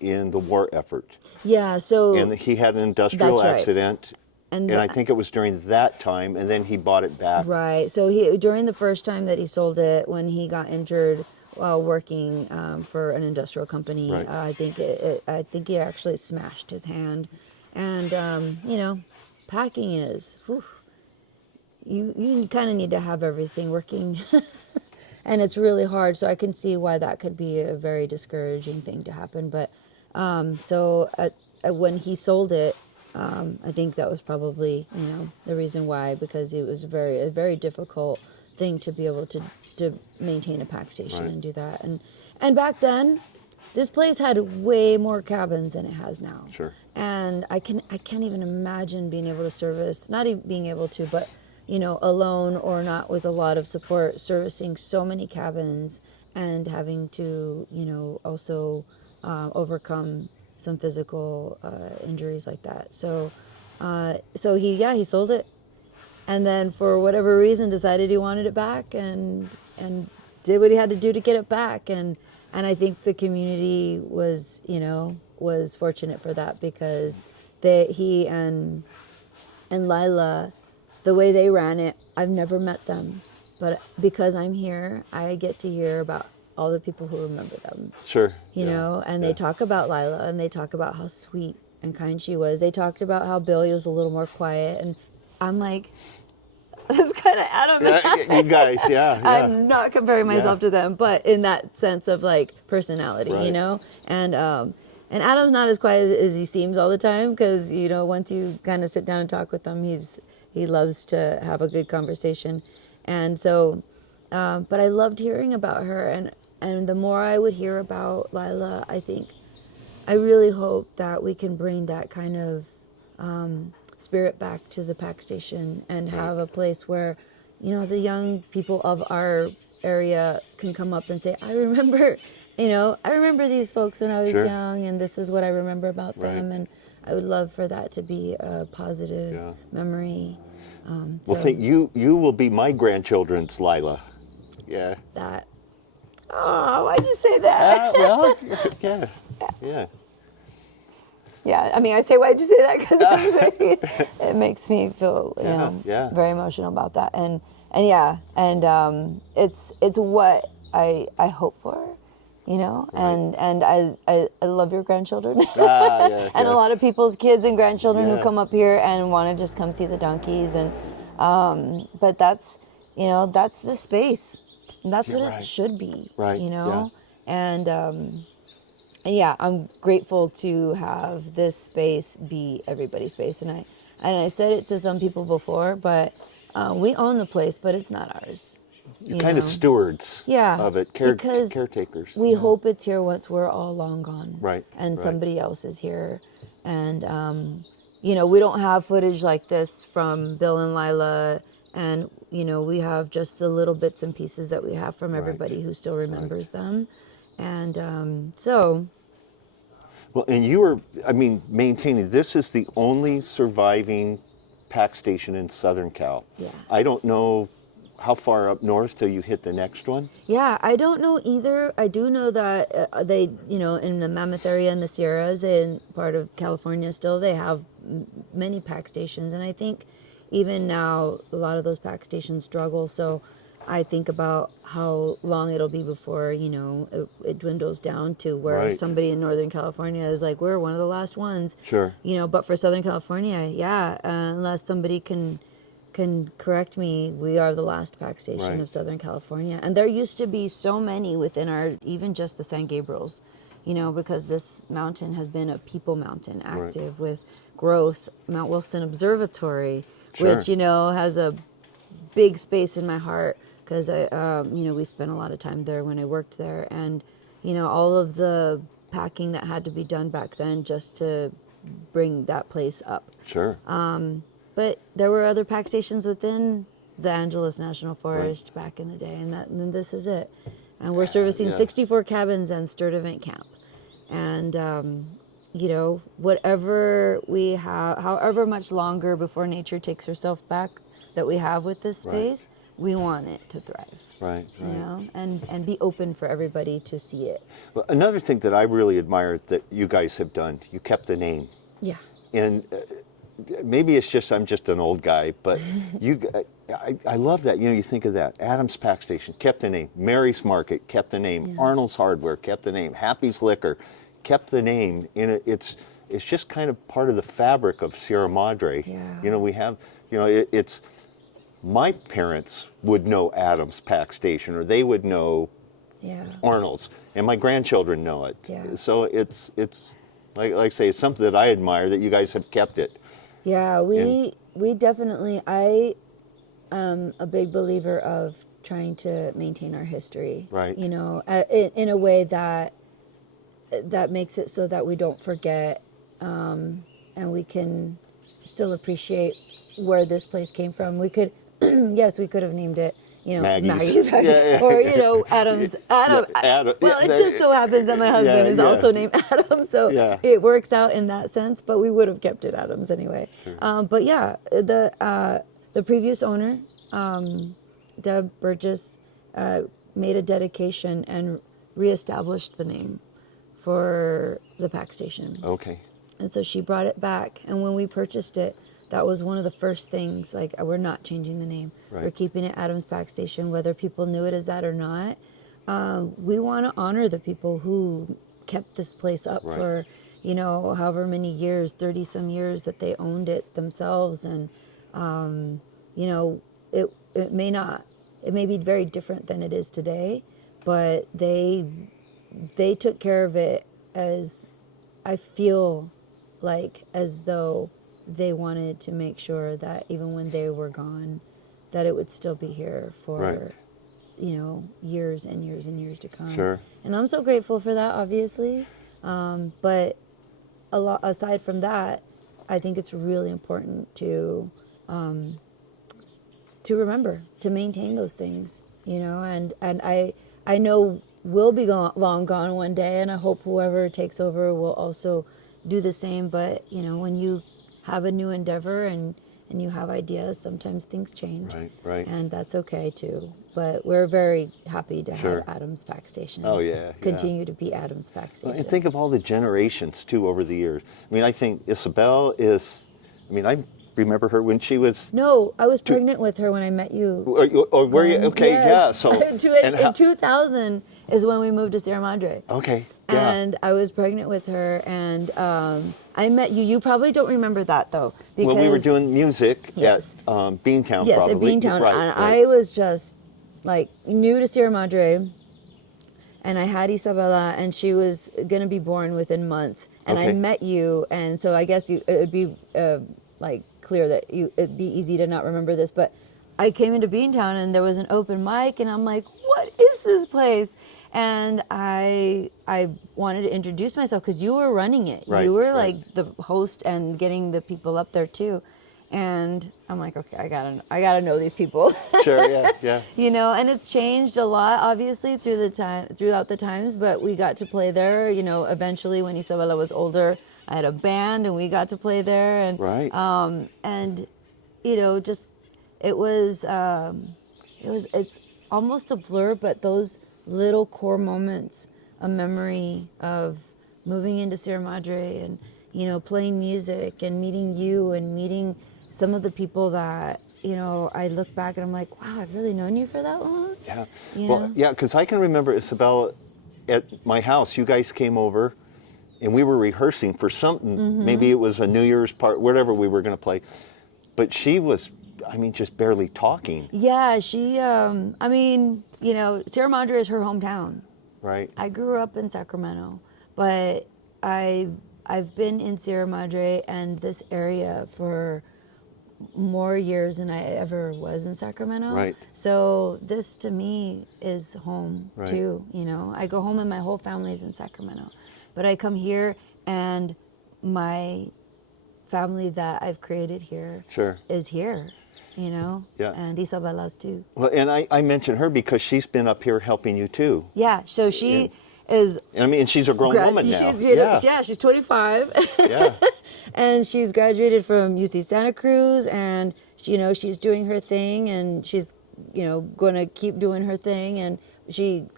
in the war effort. Yeah, so... And he had an industrial accident. And I think it was during that time, and then he bought it back. Right. So during the first time that he sold it, when he got injured while working for an industrial company, Right. I think he actually smashed his hand. And packing is, you kind of need to have everything working, and it's really hard. So I can see why that could be a very discouraging thing to happen. But when he sold it, I think that was probably, the reason why, because it was a very difficult thing to be able to maintain a pack station Right. and do that. And back then, this place had way more cabins than it has now. Sure. And I can't even imagine being able to service, not even being able to, but alone or not with a lot of support, servicing so many cabins and having to, also overcome some physical injuries like that. So he sold it, and then for whatever reason decided he wanted it back, and did what he had to do to get it back. And I think the community was fortunate for that, because he and Lila, the way they ran it, I've never met them, but because I'm here, I get to hear about all the people who remember them. Sure. And they talk about Lila, and they talk about how sweet and kind she was. They talked about how Billy was a little more quiet, and I'm like, it's kind of Adam. You guys, yeah. I'm not comparing myself to them, but in that sense of like personality, Right. And Adam's not as quiet as he seems all the time, because once you kind of sit down and talk with him, he loves to have a good conversation, and so. But I loved hearing about her, and the more I would hear about Lila, I really hope that we can bring that kind of spirit back to the pack station, and have a place where, the young people of our area can come up and say, I remember these folks when I was Sure. young, and this is what I remember about them. Right. And I would love for that to be a positive memory. Well, you will be my grandchildren's Lila. Yeah. That. Oh, why'd you say that? Well, yeah. Yeah. Yeah, I mean, I say, why'd you say that? Because it makes me feel, very emotional about that. And it's what I hope for, Right. and I love your grandchildren. Yeah, And a lot of people's kids and grandchildren who Yeah. come up here and want to just come see the donkeys. And but that's the space. And that's You're what right. it should be. Right, yeah. And I'm grateful to have this space be everybody's space. And I said it to some people before, but we own the place, but it's not ours. You're kind of stewards of it, because caretakers. We hope it's here once we're all long gone. Right. And right. somebody else is here. And, we don't have footage like this from Bill and Lila. And, we have just the little bits and pieces that we have from everybody who still remembers them. And so... Well, and you are, maintaining, this is the only surviving pack station in Southern Cal. Yeah. I don't know how far up north till you hit the next one. Yeah, I don't know either. I do know that they, in the Mammoth area and the Sierras in part of California still, they have many pack stations. And I think even now, a lot of those pack stations struggle. So I think about how long it'll be before, it dwindles down to where Right. somebody in Northern California is like, we're one of the last ones. Sure. But for Southern California, unless somebody can correct me, we are the last pack station Right. of Southern California. And there used to be so many within even just the San Gabriels, because this mountain has been a people mountain, active with growth. Mount Wilson Observatory, Sure. which, has a big space in my heart, because we spent a lot of time there when I worked there. And, all of the packing that had to be done back then just to bring that place up. Sure. But there were other pack stations within the Angeles National Forest back in the day, and this is it. And we're servicing 64 cabins and Sturtevant Camp. And, you know, whatever we have, however much longer before nature takes herself back that we have with this space, we want it to thrive. Right. You know, and be open for everybody to see it. Well, another thing that I really admire that you guys have done, you kept the name. Yeah. And maybe it's just I'm just an old guy, but I love that. You know, you think of that. Adams Pack Station kept the name. Mary's Market kept the name. Yeah. Arnold's Hardware kept the name. Happy's Liquor kept the name. And it's just kind of part of the fabric of Sierra Madre. Yeah. You know, we have, you know, it's my parents would know Adams Pack Station, or they would know Arnold's, and my grandchildren know it. Yeah. So it's like I say, it's something that I admire that you guys have kept it. Yeah, we definitely, I am a big believer of trying to maintain our history. Right. You know, in a way that makes it so that we don't forget, and we can still appreciate where this place came from. We could, yes, we could have named it, you know, Maggie, or, you know, Adam. Well, it just so happens that my husband is also named Adam, so it works out in that sense. But we would have kept it Adams anyway. Sure. But yeah, the previous owner, Deb Burgess, made a dedication and reestablished the name for the pack station. Okay. And so she brought it back, and when we purchased it, that was one of the first things, like, we're not changing the name. Right. We're keeping it Adams Pack Station, whether people knew it as that or not. We want to honor the people who kept this place up for, you know, however many years, 30 some years that they owned it themselves. And, you know, it may be very different than it is today, but they took care of it as, I feel like, as though they wanted to make sure that even when they were gone, that it would still be here for, you know, years and years and years to come. Sure. And I'm so grateful for that, obviously. But aside from that, I think it's really important to remember, to maintain those things, you know. And I know we'll be long gone one day, and I hope whoever takes over will also do the same. But, you know, when you have a new endeavor and you have ideas, sometimes things change. Right. And that's okay too. But we're very happy to have Adams Pack Station. Oh, yeah. Continue to be Adams Pack Station. And think of all the generations too over the years. I mean, I think Isabel is, I mean, I remember her when she was... No, I was pregnant with her when I met you. Or were you? Okay, yes. yeah. So in 2000 is when we moved to Sierra Madre. Okay, yeah. And I was pregnant with her, and I met you. You probably don't remember that, though. Because, well, we were doing music at Beantown, yes, probably. Yes, at Beantown. Right, and I was just, like, new to Sierra Madre, and I had Isabella, and she was going to be born within months. And I met you, and so I guess it would be, like, clear that it'd be easy to not remember this, but I came into Beantown, and there was an open mic, and I'm like, what is this place? And I wanted to introduce myself because you were running it. You were like the host and getting the people up there too. And I'm like, okay, I gotta know these people. Sure, yeah. You know, and it's changed a lot, obviously, throughout the times. But we got to play there. You know, eventually, when Isabella was older, I had a band, and we got to play there. And and you know, just it's almost a blur, but those little core moments, a memory of moving into Sierra Madre and, you know, playing music and meeting you and meeting some of the people that, you know, I look back and I'm like, wow, I've really known you for that long. Yeah. You well, know? yeah, because I can remember Isabella at my house. You guys came over, and we were rehearsing for something. Mm-hmm. Maybe it was a New Year's part, whatever we were going to play. But she was, I mean, just barely talking. Yeah, she, I mean, you know, Sierra Madre is her hometown. Right. I grew up in Sacramento, but I've been in Sierra Madre and this area for more years than I ever was in Sacramento. Right. So this to me is home too, you know. I go home and my whole family's in Sacramento. But I come here and my family that I've created here is here, you know. Yeah. And Isabella's too. Well, and I mentioned her because she's been up here helping you too. Yeah, so she is. I mean, she's a grown woman now. She's 25. Yeah. And she's graduated from UC Santa Cruz, and she's doing her thing, and she's going to keep doing her thing. And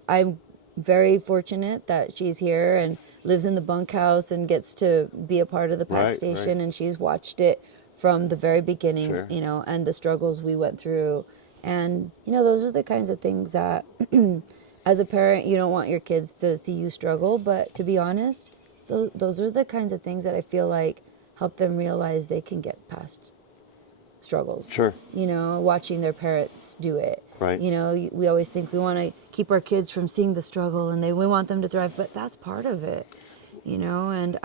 I'm very fortunate that she's here and lives in the bunkhouse and gets to be a part of the pack station, and she's watched it from the very beginning, Sure. And the struggles we went through. And those are the kinds of things that as a parent, you don't want your kids to see you struggle, but to be honest, so those are the kinds of things that I feel like help them realize they can get past struggles. Sure. Watching their parents do it. Right. We always think we want to keep our kids from seeing the struggle, and we want them to thrive, but that's part of it. And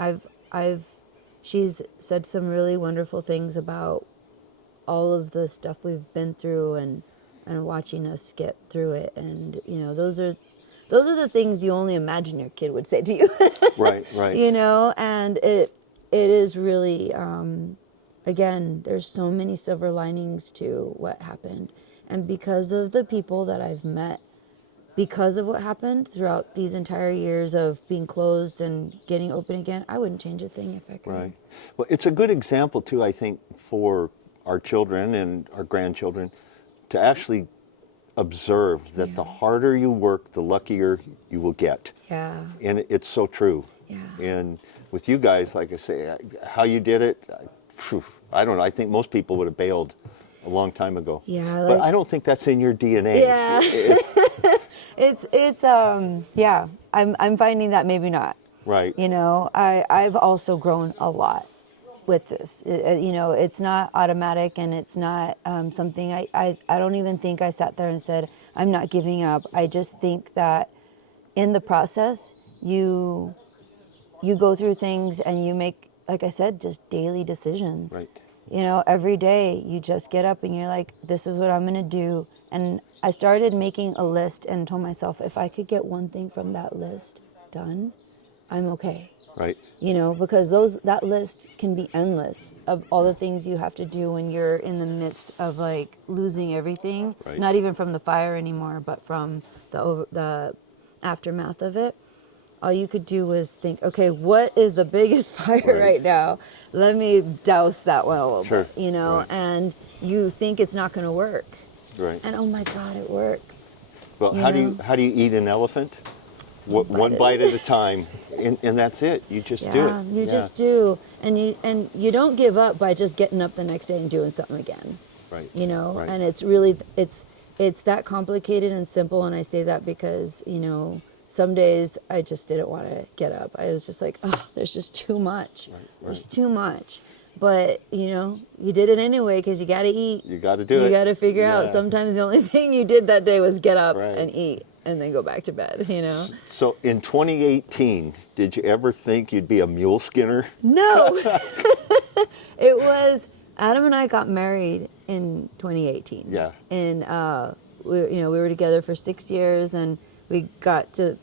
she's said some really wonderful things about all of the stuff we've been through, and watching us get through it. And those are the things you only imagine your kid would say to you. Right. And it is really, again, there's so many silver linings to what happened. And because of the people that I've met, because of what happened throughout these entire years of being closed and getting open again, I wouldn't change a thing if I could. Right. Well, it's a good example, too, I think, for our children and our grandchildren to actually observe that the harder you work, the luckier you will get. Yeah. And it's so true. Yeah. And with you guys, like I say, how you did it, I don't know. I think most people would have bailed a long time ago. Yeah. But I don't think that's in your DNA. Yeah. Yeah. I'm finding that maybe not. Right. I've also grown a lot with this. It's not automatic, and it's not something I don't even think I sat there and said, I'm not giving up. I just think that in the process, you go through things and you make, like I said, just daily decisions. Right. Every day you just get up and you're like, this is what I'm going to do. And I started making a list and told myself, if I could get one thing from that list done, I'm okay. Right. Because that list can be endless of all the things you have to do when you're in the midst of like losing everything, Right. Not even from the fire anymore, but from the aftermath of it. All you could do was think, okay, what is the biggest fire right now? Let me douse that one a little bit, Right. and you think it's not going to work. Right. And oh my God, it works. Well, how do you eat an elephant? One bite at a time, and that's it. You just do it. You just do, and you don't give up by just getting up the next day and doing something again. Right. Right. And it's really it's that complicated and simple, and I say that because some days I just didn't want to get up. I was just like, oh, there's just too much. Right. There's too much. But, you did it anyway because you got to eat. You got to do it. You got to figure out. Sometimes the only thing you did that day was get up Right. and eat and then go back to bed, So in 2018, did you ever think you'd be a mule skinner? No. It was, Adam and I got married in 2018. Yeah. And, we were together for 6 years, and we got to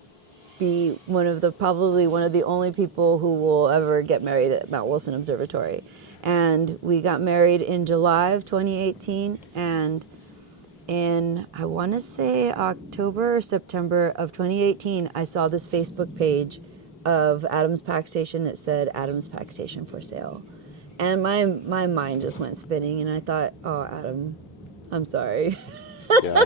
be probably one of the only people who will ever get married at Mount Wilson Observatory. And we got married in July of 2018, and in, I want to say October or September of 2018, I saw this Facebook page of Adam's Pack Station. It said, Adam's Pack Station for sale. And my mind just went spinning, and I thought, oh, Adam, I'm sorry. Yeah.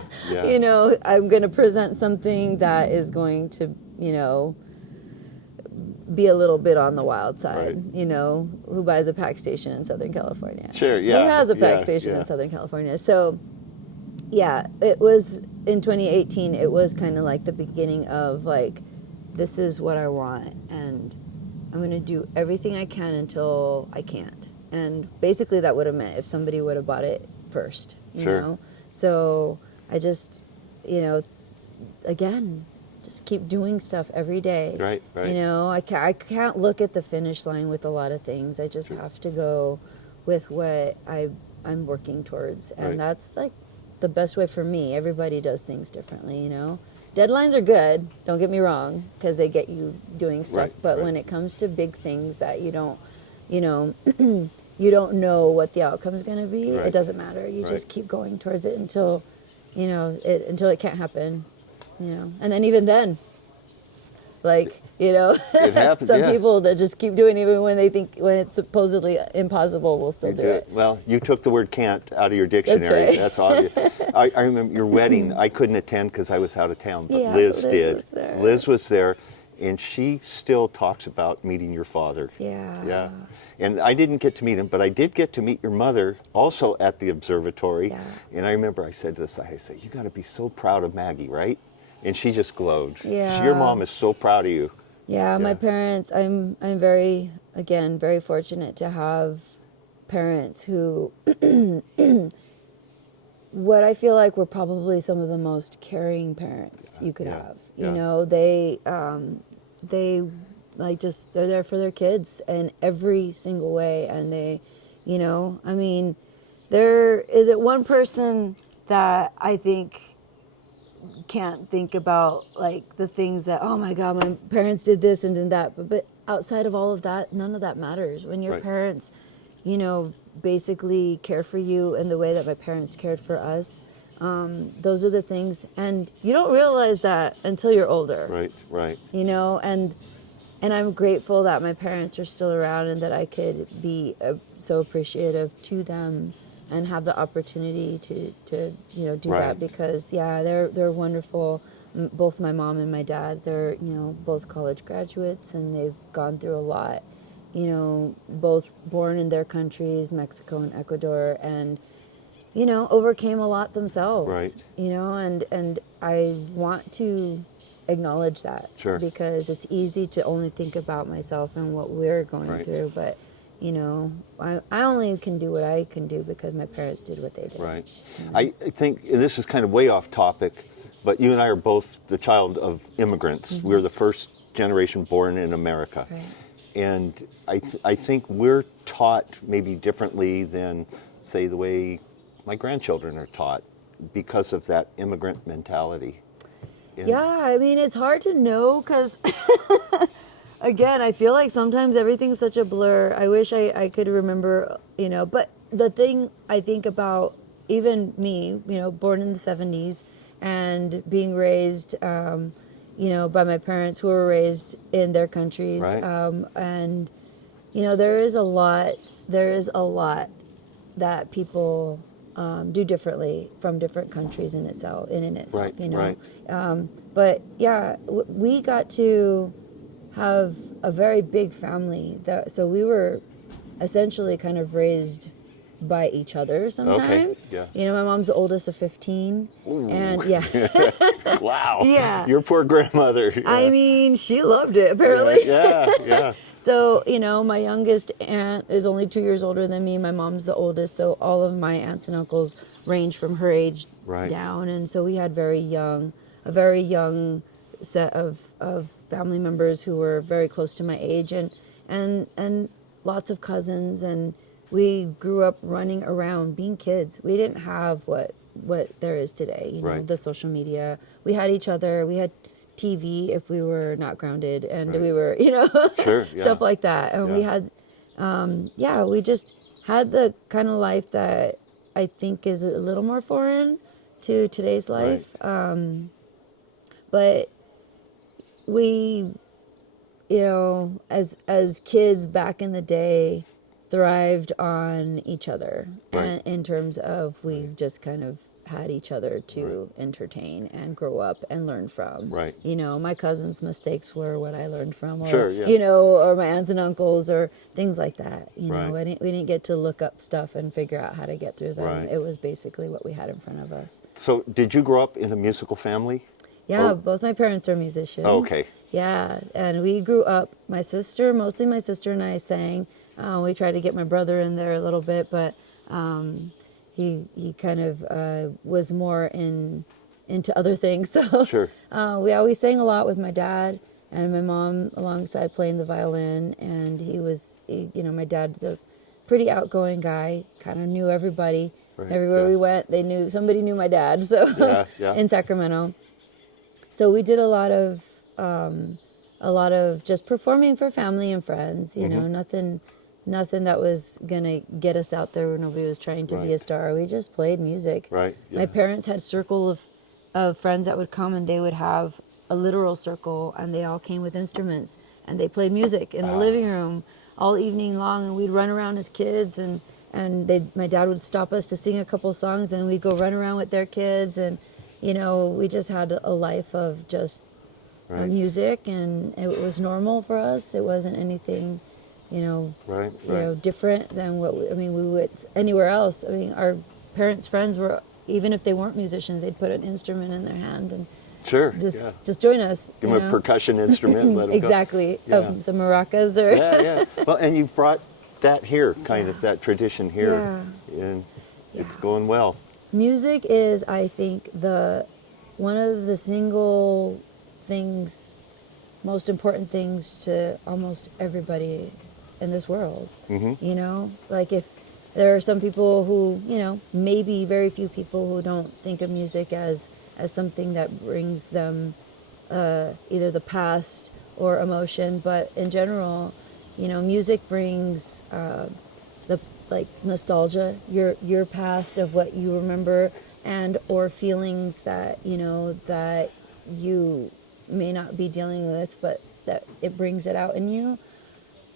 I'm going to present something that is going to, be a little bit on the wild side. Right. Who buys a pack station in Southern California? Sure, yeah. Who has a pack station in Southern California? So, yeah, it was in 2018, it was kind of like the beginning of like, this is what I want, and I'm going to do everything I can until I can't. And basically that would have meant if somebody would have bought it first, you know? So I just, again, just keep doing stuff every day. Right. I can't look at the finish line with a lot of things. I just have to go with what I'm working towards. And that's like the best way for me. Everybody does things differently, Deadlines are good, don't get me wrong, because they get you doing stuff. But when it comes to big things that you don't, you don't know what the outcome is going to be, it doesn't matter. You just keep going towards it until, until it can't happen, And then even then, Like, you know, It happens. some yeah. people that just keep doing it even when when it's supposedly impossible will still do it. Well, you took the word can't out of your dictionary. right. That's obvious. I remember your wedding. I couldn't attend because I was out of town, but Yeah, Liz Liz did. was there. Liz was there, and she still talks about meeting your father. Yeah. Yeah. And I didn't get to meet him, but I did get to meet your mother also at the observatory. Yeah. And I remember I said to the side, I said, you got to be so proud of Maggie, right? And she just glowed. Yeah. Your mom is so proud of you. Yeah, my parents, I'm very, again, very fortunate to have parents who, what I feel like were probably some of the most caring parents you could have. You know, they like just, they're there for their kids in every single way. And they, you know, I mean, there isn't one person that I think can't think about like the things that, oh my God, my parents did this and did that. But outside of all of that, none of that matters. When your parents, you know, basically care for you in the way that my parents cared for us, those are the things. And you don't realize that until you're older. Right. You know, and I'm grateful that my parents are still around and that I could be so appreciative to them and have the opportunity to you know, do that, because they're wonderful. Both my mom and my dad, they're, you know, both college graduates, and they've gone through a lot, you know, both born in their countries, Mexico and Ecuador, and, you know, overcame a lot themselves. You know, and I want to acknowledge that, because it's easy to only think about myself and what we're going through, but you know, I only can do what I can do because my parents did what they did. Right. You know? I think, and this is kind of way off topic, but you and I are both the child of immigrants. We're the first generation born in America. And I think we're taught maybe differently than, say, the way my grandchildren are taught because of that immigrant mentality. Yeah, I mean, it's hard to know because... Again, I feel like sometimes everything's such a blur. I wish I could remember, you know, but the thing I think about, even me, you know, born in the 70s and being raised, you know, by my parents who were raised in their countries. And, you know, there is a lot that people do differently from different countries in itself, you know. But yeah, we got to have a very big family, so we were essentially kind of raised by each other sometimes. You know, my mom's the oldest of 15. Ooh. And wow. Yeah. Your poor grandmother. I mean, she loved it apparently. Yeah. So, you know, my youngest aunt is only 2 years older than me. My mom's the oldest, so all of my aunts and uncles range from her age down, and so we had a very young set of family members who were very close to my age, and lots of cousins, and we grew up running around being kids. We didn't have what there is today, you know, the social media. We had each other, we had TV if we were not grounded, and we were, you know, stuff like that. And we had, we just had the kind of life that I think is a little more foreign to today's life. But we, you know, as kids back in the day, thrived on each other, and in terms of we just kind of had each other to entertain and grow up and learn from. You know, my cousins' mistakes were what I learned from, or you know, or my aunts and uncles, or things like that. You know, we didn't get to look up stuff and figure out how to get through them. It was basically what we had in front of us. So, did you grow up in a musical family? Yeah, both my parents are musicians. Okay. Yeah, and we grew up, mostly my sister and I sang. We tried to get my brother in there a little bit, but he kind of was more into other things. So we always sang a lot with my dad and my mom alongside playing the violin. And you know, my dad's a pretty outgoing guy, kind of knew everybody. Everywhere we went, somebody knew my dad. So in Sacramento. So we did a lot of just performing for family and friends, you know, nothing that was gonna get us out there where nobody was trying to be a star. We just played music. My parents had a circle of friends that would come, and they would have a literal circle, and they all came with instruments, and they played music in the living room all evening long, and we'd run around as kids, and my dad would stop us to sing a couple songs, and we'd go run around with their kids, and we just had a life of just music, and it was normal for us. It wasn't anything, different than what we would anywhere else. I mean, our parents' friends were, even if they weren't musicians, they'd put an instrument in their hand and just join us. Give them a percussion instrument. And let them exactly. go. Some maracas or Well, and you've brought that here, kind of that tradition here, and it's going well. Music is, I think, one of the single most important things to almost everybody in this world. Like if there are some people who, maybe very few people who don't think of music as something that brings them either the past or emotion, but in general, music brings the nostalgia, your past of what you remember, and or feelings that that you may not be dealing with, but that it brings it out in you.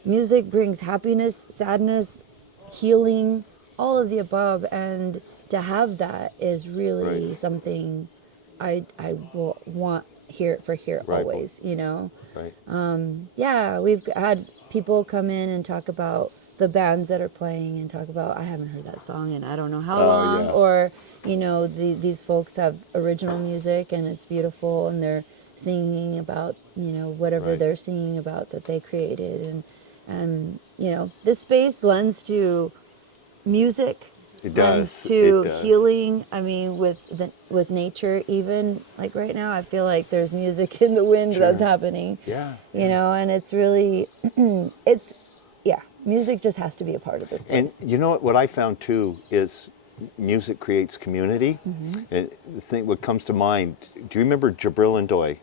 Music brings happiness, sadness, healing, all of the above, and to have that is really something I will want here always. Right. We've had people come in and talk about the bands that are playing and talk about, I haven't heard that song in I don't know how long, or these folks have original music and it's beautiful, and they're singing about whatever they're singing about that they created, and this space lends to music. It lends does. to It does. healing. I mean, with nature, even like right now, I feel like there's music in the wind that's happening. And it's really, music just has to be a part of this place. And you know what I found too is music creates community. And the thing what comes to mind, do you remember Jabril Ndoye?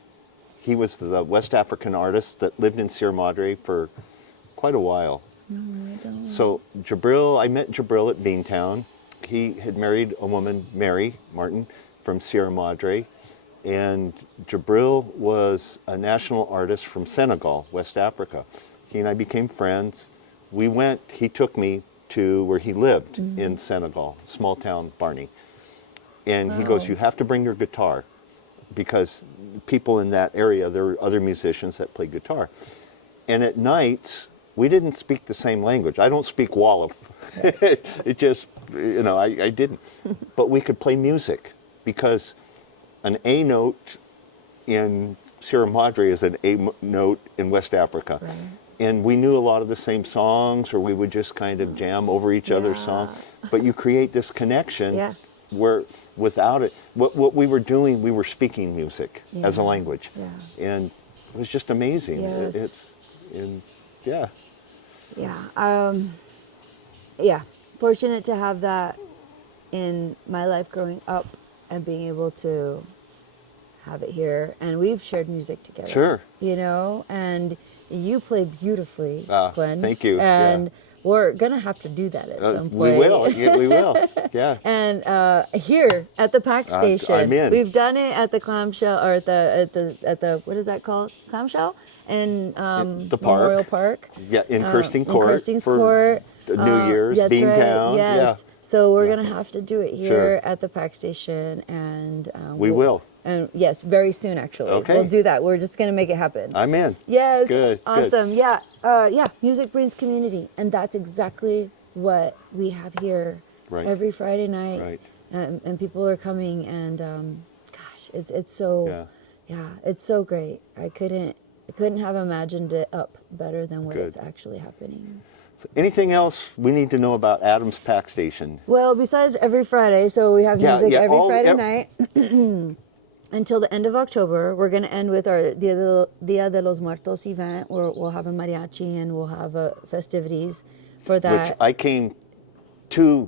He was the West African artist that lived in Sierra Madre for quite a while. No, I don't. So I met Jabril at Beantown. He had married a woman, Mary Martin, from Sierra Madre. And Jabril was a national artist from Senegal, West Africa. He and I became friends. He took me to where he lived in Senegal, small town Barney. And he goes, you have to bring your guitar, because people in that area, there were other musicians that played guitar. And at nights, we didn't speak the same language. I don't speak Wolof. It just, I didn't. But we could play music, because an A note in Sierra Madre is an A note in West Africa. Right. And we knew a lot of the same songs, or we would just kind of jam over each other's songs. But you create this connection where without it, what we were doing, we were speaking music as a language. And it was just amazing. Yes. Fortunate to have that in my life growing up and being able to have it here. And we've shared music together. Sure. And you play beautifully, Glenn. Thank you. And we're going to have to do that at some point. We will. We will. Yeah. And here at the Pack Station, I'm in. we've done it at the clamshell, or at the what is that called? Clamshell? In the Memorial Park. Yeah, in Kirsting Court. In Kirsting's Court. New Year's, Beantown. Right. Yes. Yeah. So we're going to have to do it here at the Pack Station, and we will. And yes, very soon, actually. Okay. We'll do that. We're just going to make it happen. I'm in. Yes. Good. Awesome. Good. Yeah. Music brings community. And that's exactly what we have here every Friday night. Right. And people are coming. And gosh, it's so, it's so great. I couldn't have imagined it up better than what is actually happening. So anything else we need to know about Adams Pack Station? Well, besides every Friday, so we have music every Friday night. Until the end of October. We're going to end with our Dia de los Muertos event, where we'll have a mariachi and we'll have festivities for that. Which I came two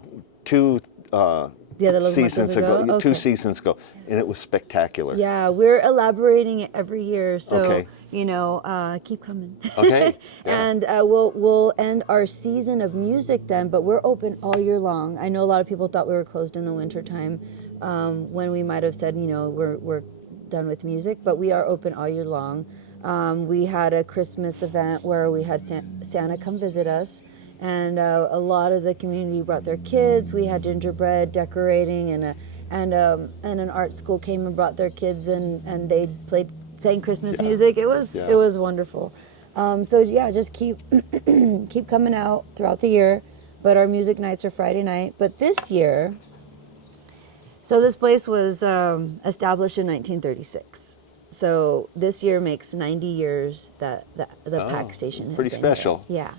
seasons ago, Okay. 2 seasons ago, and it was spectacular. Yeah, we're elaborating it every year, so keep coming. Okay. Yeah. And we'll end our season of music then, but we're open all year long. I know a lot of people thought we were closed in the wintertime, when we might have said, we're done with music, but we are open all year long. We had a Christmas event where we had Santa come visit us, and a lot of the community brought their kids. We had gingerbread decorating, and an art school came and brought their kids, and they sang Christmas music. It was wonderful. So yeah, just keep coming out throughout the year. But our music nights are Friday night. But this year, so this place was established in 1936. So this year makes 90 years that the Pack Station has pretty been special. here. Yeah.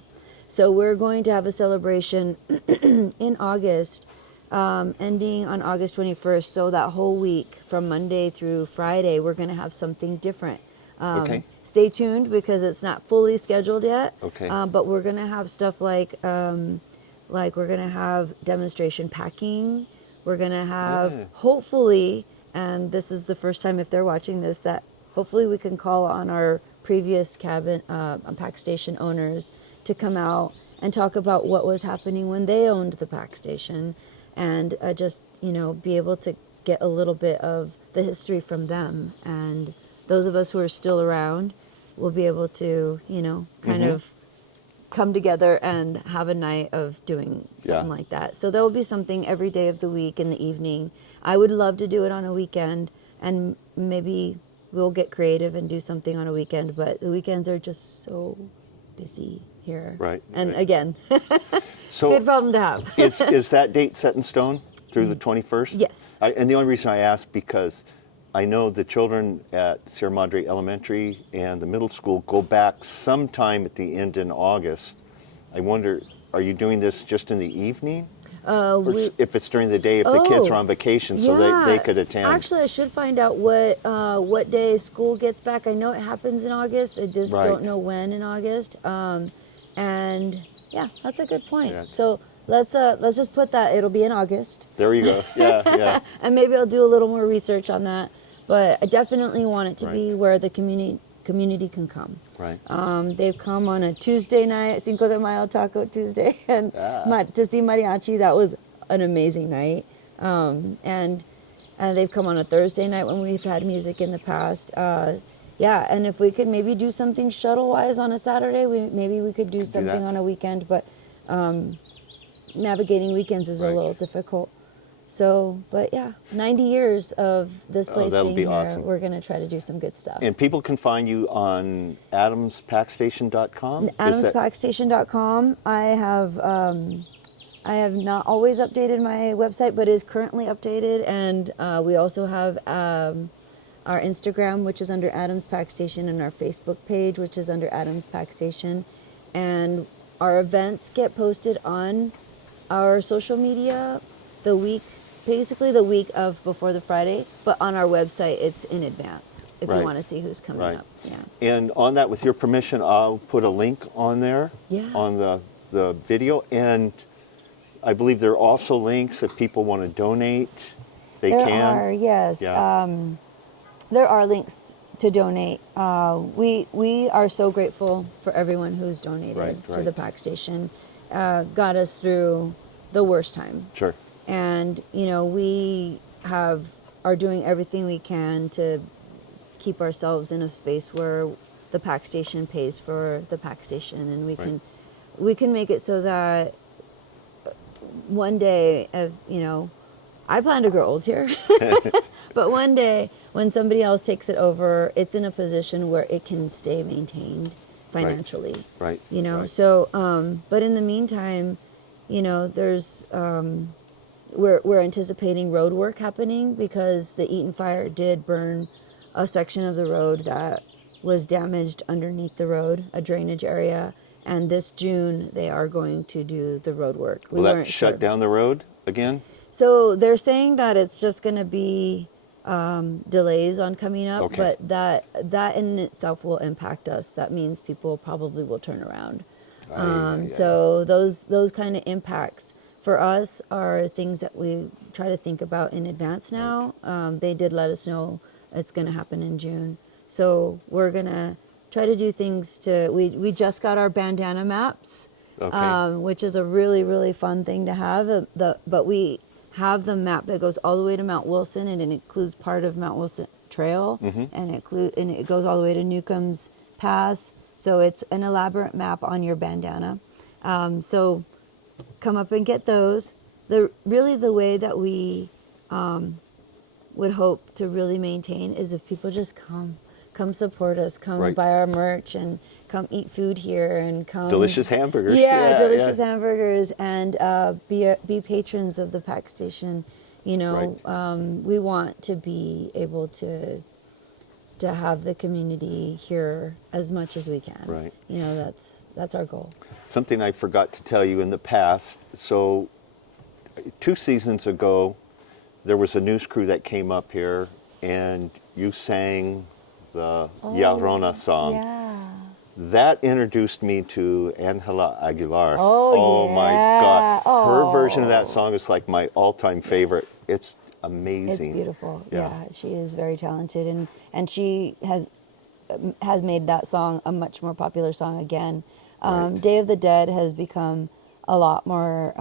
So we're going to have a celebration in August, ending on August 21st. So that whole week, from Monday through Friday, we're going to have something different. Okay. Stay tuned because it's not fully scheduled yet. Okay. But we're going to have stuff like we're going to have demonstration packing. We're going to have, hopefully, and this is the first time if they're watching this, that hopefully we can call on our previous cabin, Pack Station owners to come out and talk about what was happening when they owned the Pack Station, and just, be able to get a little bit of the history from them. And those of us who are still around will be able to, kind of come together and have a night of doing something like that. So there will be something every day of the week in the evening. I would love to do it on a weekend, and maybe we'll get creative and do something on a weekend, but the weekends are just so busy here. Right. And again, So good problem to have. is that date set in stone through the 21st? Yes. And the only reason I ask, because I know the children at Sierra Madre Elementary and the middle school go back sometime at the end in August. I wonder, are you doing this just in the evening? Or if it's during the day, if the kids are on vacation, so they could attend. Actually, I should find out what day school gets back. I know it happens in August. I just don't know when in August. And yeah, that's a good point. Yeah. So let's just put that. It'll be in August. There you go. Yeah. And maybe I'll do a little more research on that. But I definitely want it to be where the community can come. Right. They've come on a Tuesday night, Cinco de Mayo Taco Tuesday, and to see mariachi. That was an amazing night. And they've come on a Thursday night when we've had music in the past. And if we could maybe do something shuttle-wise on a Saturday, maybe we could do something on a weekend. But navigating weekends is a little difficult. So, but yeah, 90 years of this place being here, awesome. We're going to try to do some good stuff. And people can find you on adamspackstation.com? adamspackstation.com. I have not always updated my website, but is currently updated. And we also have our Instagram, which is under Adams Pack Station, and our Facebook page, which is under Adams Pack Station. And our events get posted on our social media basically the week of before the Friday, but on our website it's in advance if you want to see who's coming up. Yeah. And on that, with your permission, I'll put a link on there on the video, and I believe there are also links if people want to donate. There are, yes. Yeah. There are links to donate. We are so grateful for everyone who's donated to the Pack Station. Got us through the worst time. Sure. And, we are doing everything we can to keep ourselves in a space where the Pack Station pays for the Pack Station, and we can make it so that one day, I plan to grow old here, but one day when somebody else takes it over, it's in a position where it can stay maintained financially. Right. So, but in the meantime, there's, we're anticipating road work happening because the Eaton fire did burn a section of the road that was damaged underneath the road, a drainage area. And this June, they are going to do the road work. Will that shut down the road again? So they're saying that it's just going to be delays on coming up, but that in itself will impact us. That means people probably will turn around. So those kind of impacts for us are things that we try to think about in advance now. They did let us know it's going to happen in June. So we're going to try to do things we just got our bandana maps, which is a really, really fun thing to have. But we have the map that goes all the way to Mount Wilson, and it includes part of Mount trail, and it goes all the way to Newcomb's Pass. So it's an elaborate map on your bandana. So come up and get those. The way that we would hope to really maintain is if people just come support us, come buy our merch, and come eat food here, and come delicious hamburgers. delicious hamburgers, and be patrons of the Pack Station. We want to be able to have the community here as much as we can. Right. That's our goal. Something I forgot to tell you in the past. So 2 seasons ago, there was a news crew that came up here, and you sang the Yarona song. Yeah. That introduced me to Angela Aguilar. Oh, my God. Her Oh. version of that song is like my all-time favorite. It's amazing. It's beautiful. Yeah. She is very talented, and she has made that song a much more popular song again. Day of the Dead has become a lot more,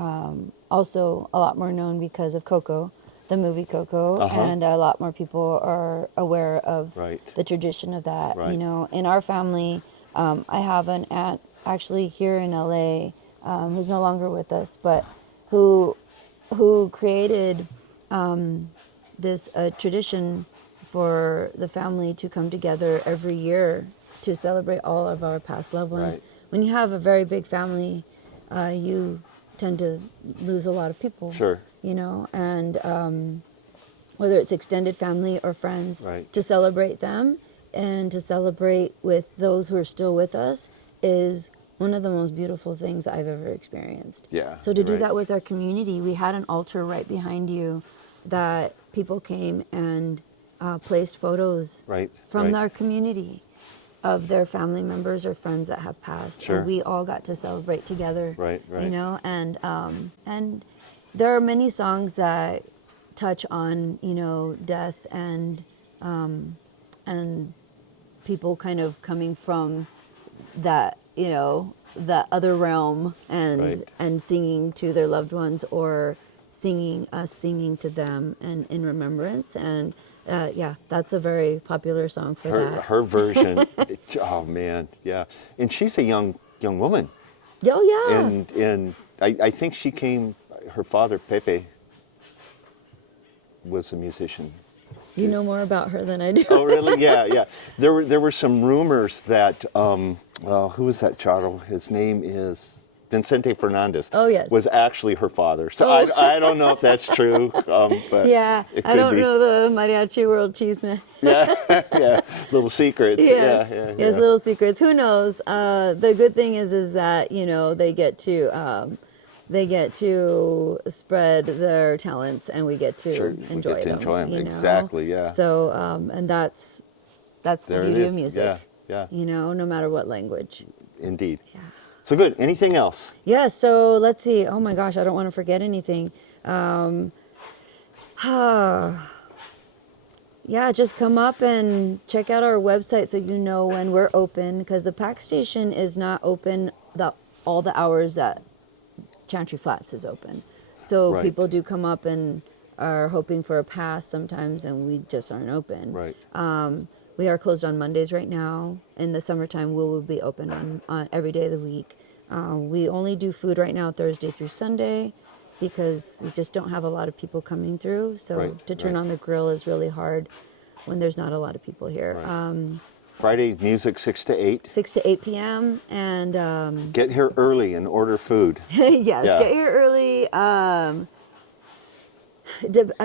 also a lot more known because of Coco, the movie Coco, and a lot more people are aware of the tradition of that. Right. In our family, I have an aunt actually here in LA, who's no longer with us, but who created this tradition for the family to come together every year to celebrate all of our past loved ones. Right. When you have a very big family, you tend to lose a lot of people. Sure. And whether it's extended family or friends, to celebrate them and to celebrate with those who are still with us is one of the most beautiful things I've ever experienced. Yeah. So to do that with our community, we had an altar right behind you that people came and placed photos from our community of their family members or friends that have passed. Sure. And we all got to celebrate together. Right. And there are many songs that touch on, death and people kind of coming from that, that other realm and singing to their loved ones, or singing to them and in remembrance. And that's a very popular song for that. Her version, oh man, yeah. And she's a young woman. Oh yeah. And I think she came, her father, Pepe, was a musician. You know more about her than I do. Oh, really? Yeah. There were some rumors that, who was that, Charo? His name is Vicente Fernandez. Oh, yes. Was actually her father. So I don't know if that's true. But yeah, I don't know the mariachi world chisme. yeah, little secrets. Yes, Yeah. Little secrets. Who knows? The good thing is that they get to spread their talents, and we get to enjoy them. Exactly. Yeah. So and that's the beauty of music. Yeah. No matter what language. Indeed. Yeah. So good. Anything else? Yeah. So let's see. Oh my gosh, I don't want to forget anything. Yeah, just come up and check out our website so you know when we're open, because the Pack Station is not open all the hours that Chantry Flats is open. So people do come up and are hoping for a pass sometimes, and we just aren't open. Right. We are closed on Mondays right now. In the summertime, we will be open on every day of the week. We only do food right now Thursday through Sunday, because we just don't have a lot of people coming through. So to turn on the grill is really hard when there's not a lot of people here. Right. Friday music 6 to 8. 6 to 8 p.m. and get here early and order food. Yes, get here early. I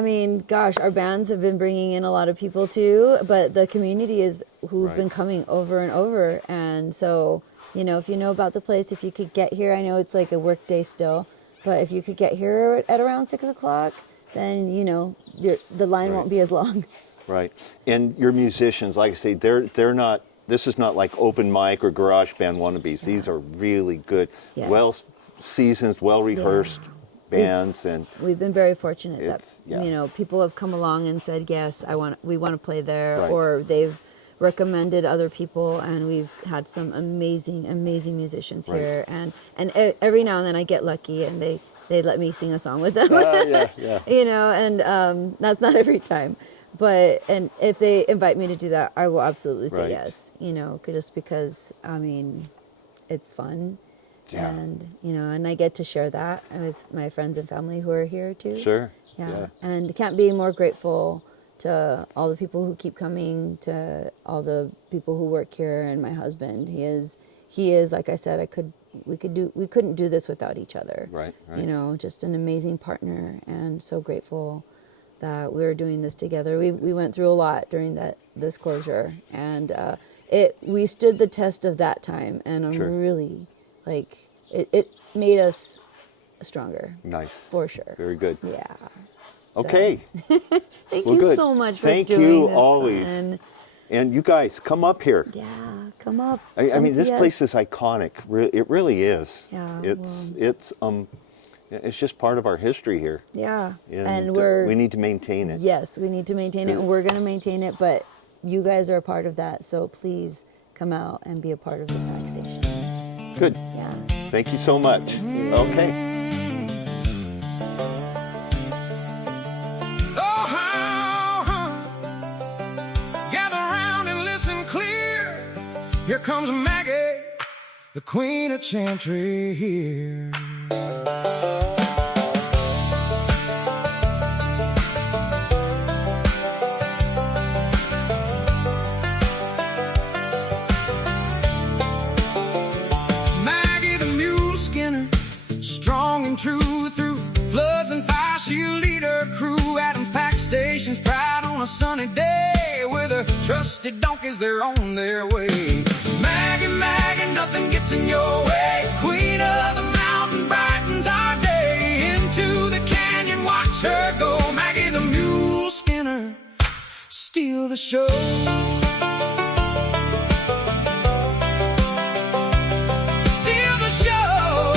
mean, gosh, our bands have been bringing in a lot of people too, but the community who've been coming over and over. And so, if you know about the place, if you could get here, I know it's like a work day still, but if you could get here at around 6 o'clock, then, the line won't be as long. Right. And your musicians, like I say, they're not, this is not like open mic or garage band wannabes. Yeah. These are really good, well-seasoned, well-rehearsed bands. And we've been very fortunate that, people have come along and said, yes, we want to play there, or they've recommended other people, and we've had some amazing musicians here. And every now and then I get lucky and they let me sing a song with them. Yeah. And that's not every time. and if they invite me to do that, I will absolutely say Right. yes, you know, just because, I mean, it's fun. Yeah. And, you know, and I get to share that with my friends and family who are here too. Sure. Yeah. And can't be more grateful to all the people who keep coming, to all the people who work here, and my husband. He is, like I said, we couldn't do this without each other. Right. You know, just an amazing partner, and so grateful that we're doing this together. We went through a lot during this closure, and we stood the test of that time, and I'm Sure. really, like, it made us stronger. Nice. For sure. Very good. Yeah. Okay. Thank Well, you good. so much for Thank doing you this. always. Glenn. And you guys, come up here. Yeah, come up. I Come mean, this see place us. is iconic. It really is. Yeah, It's just part of our history here. Yeah, And we're we need to maintain it. Yes, we need to maintain it, and we're going to maintain it. But you guys are a part of that, so please come out and be a part of the Mag Station. Good. Yeah. Thank you so much. Okay. Here comes Maggie, the queen of chantry here. Maggie the mule skinner, strong and true through floods and fire. She'll lead her crew. Adams Pack Station's proud on a sunny day. With her trusted donkeys, they're on their way. Maggie, nothing gets in your way. Queen of the mountain brightens our day. Into the canyon, watch her go. Maggie the mule skinner, steal the show. Steal the show.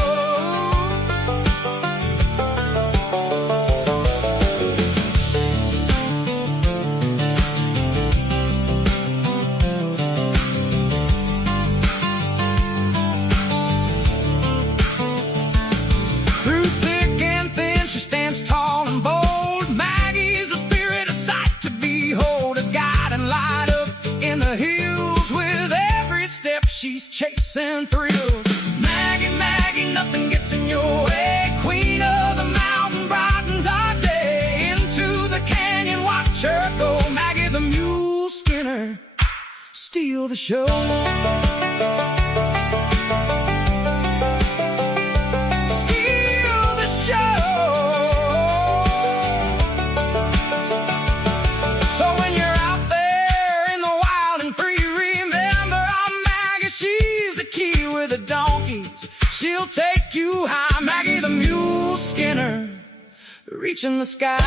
Through thick and thin, she stands tall and bold. Maggie's a spirit, a sight to behold. A guiding light up in the hills. With every step, she's chasing thrills. Maggie, nothing gets in your way. Queen of the mountain brightens our day. Into the canyon, watch her go. Maggie the mule skinner, steal the show. The donkeys, she'll take you high. Maggie the mule skinner, reaching the sky.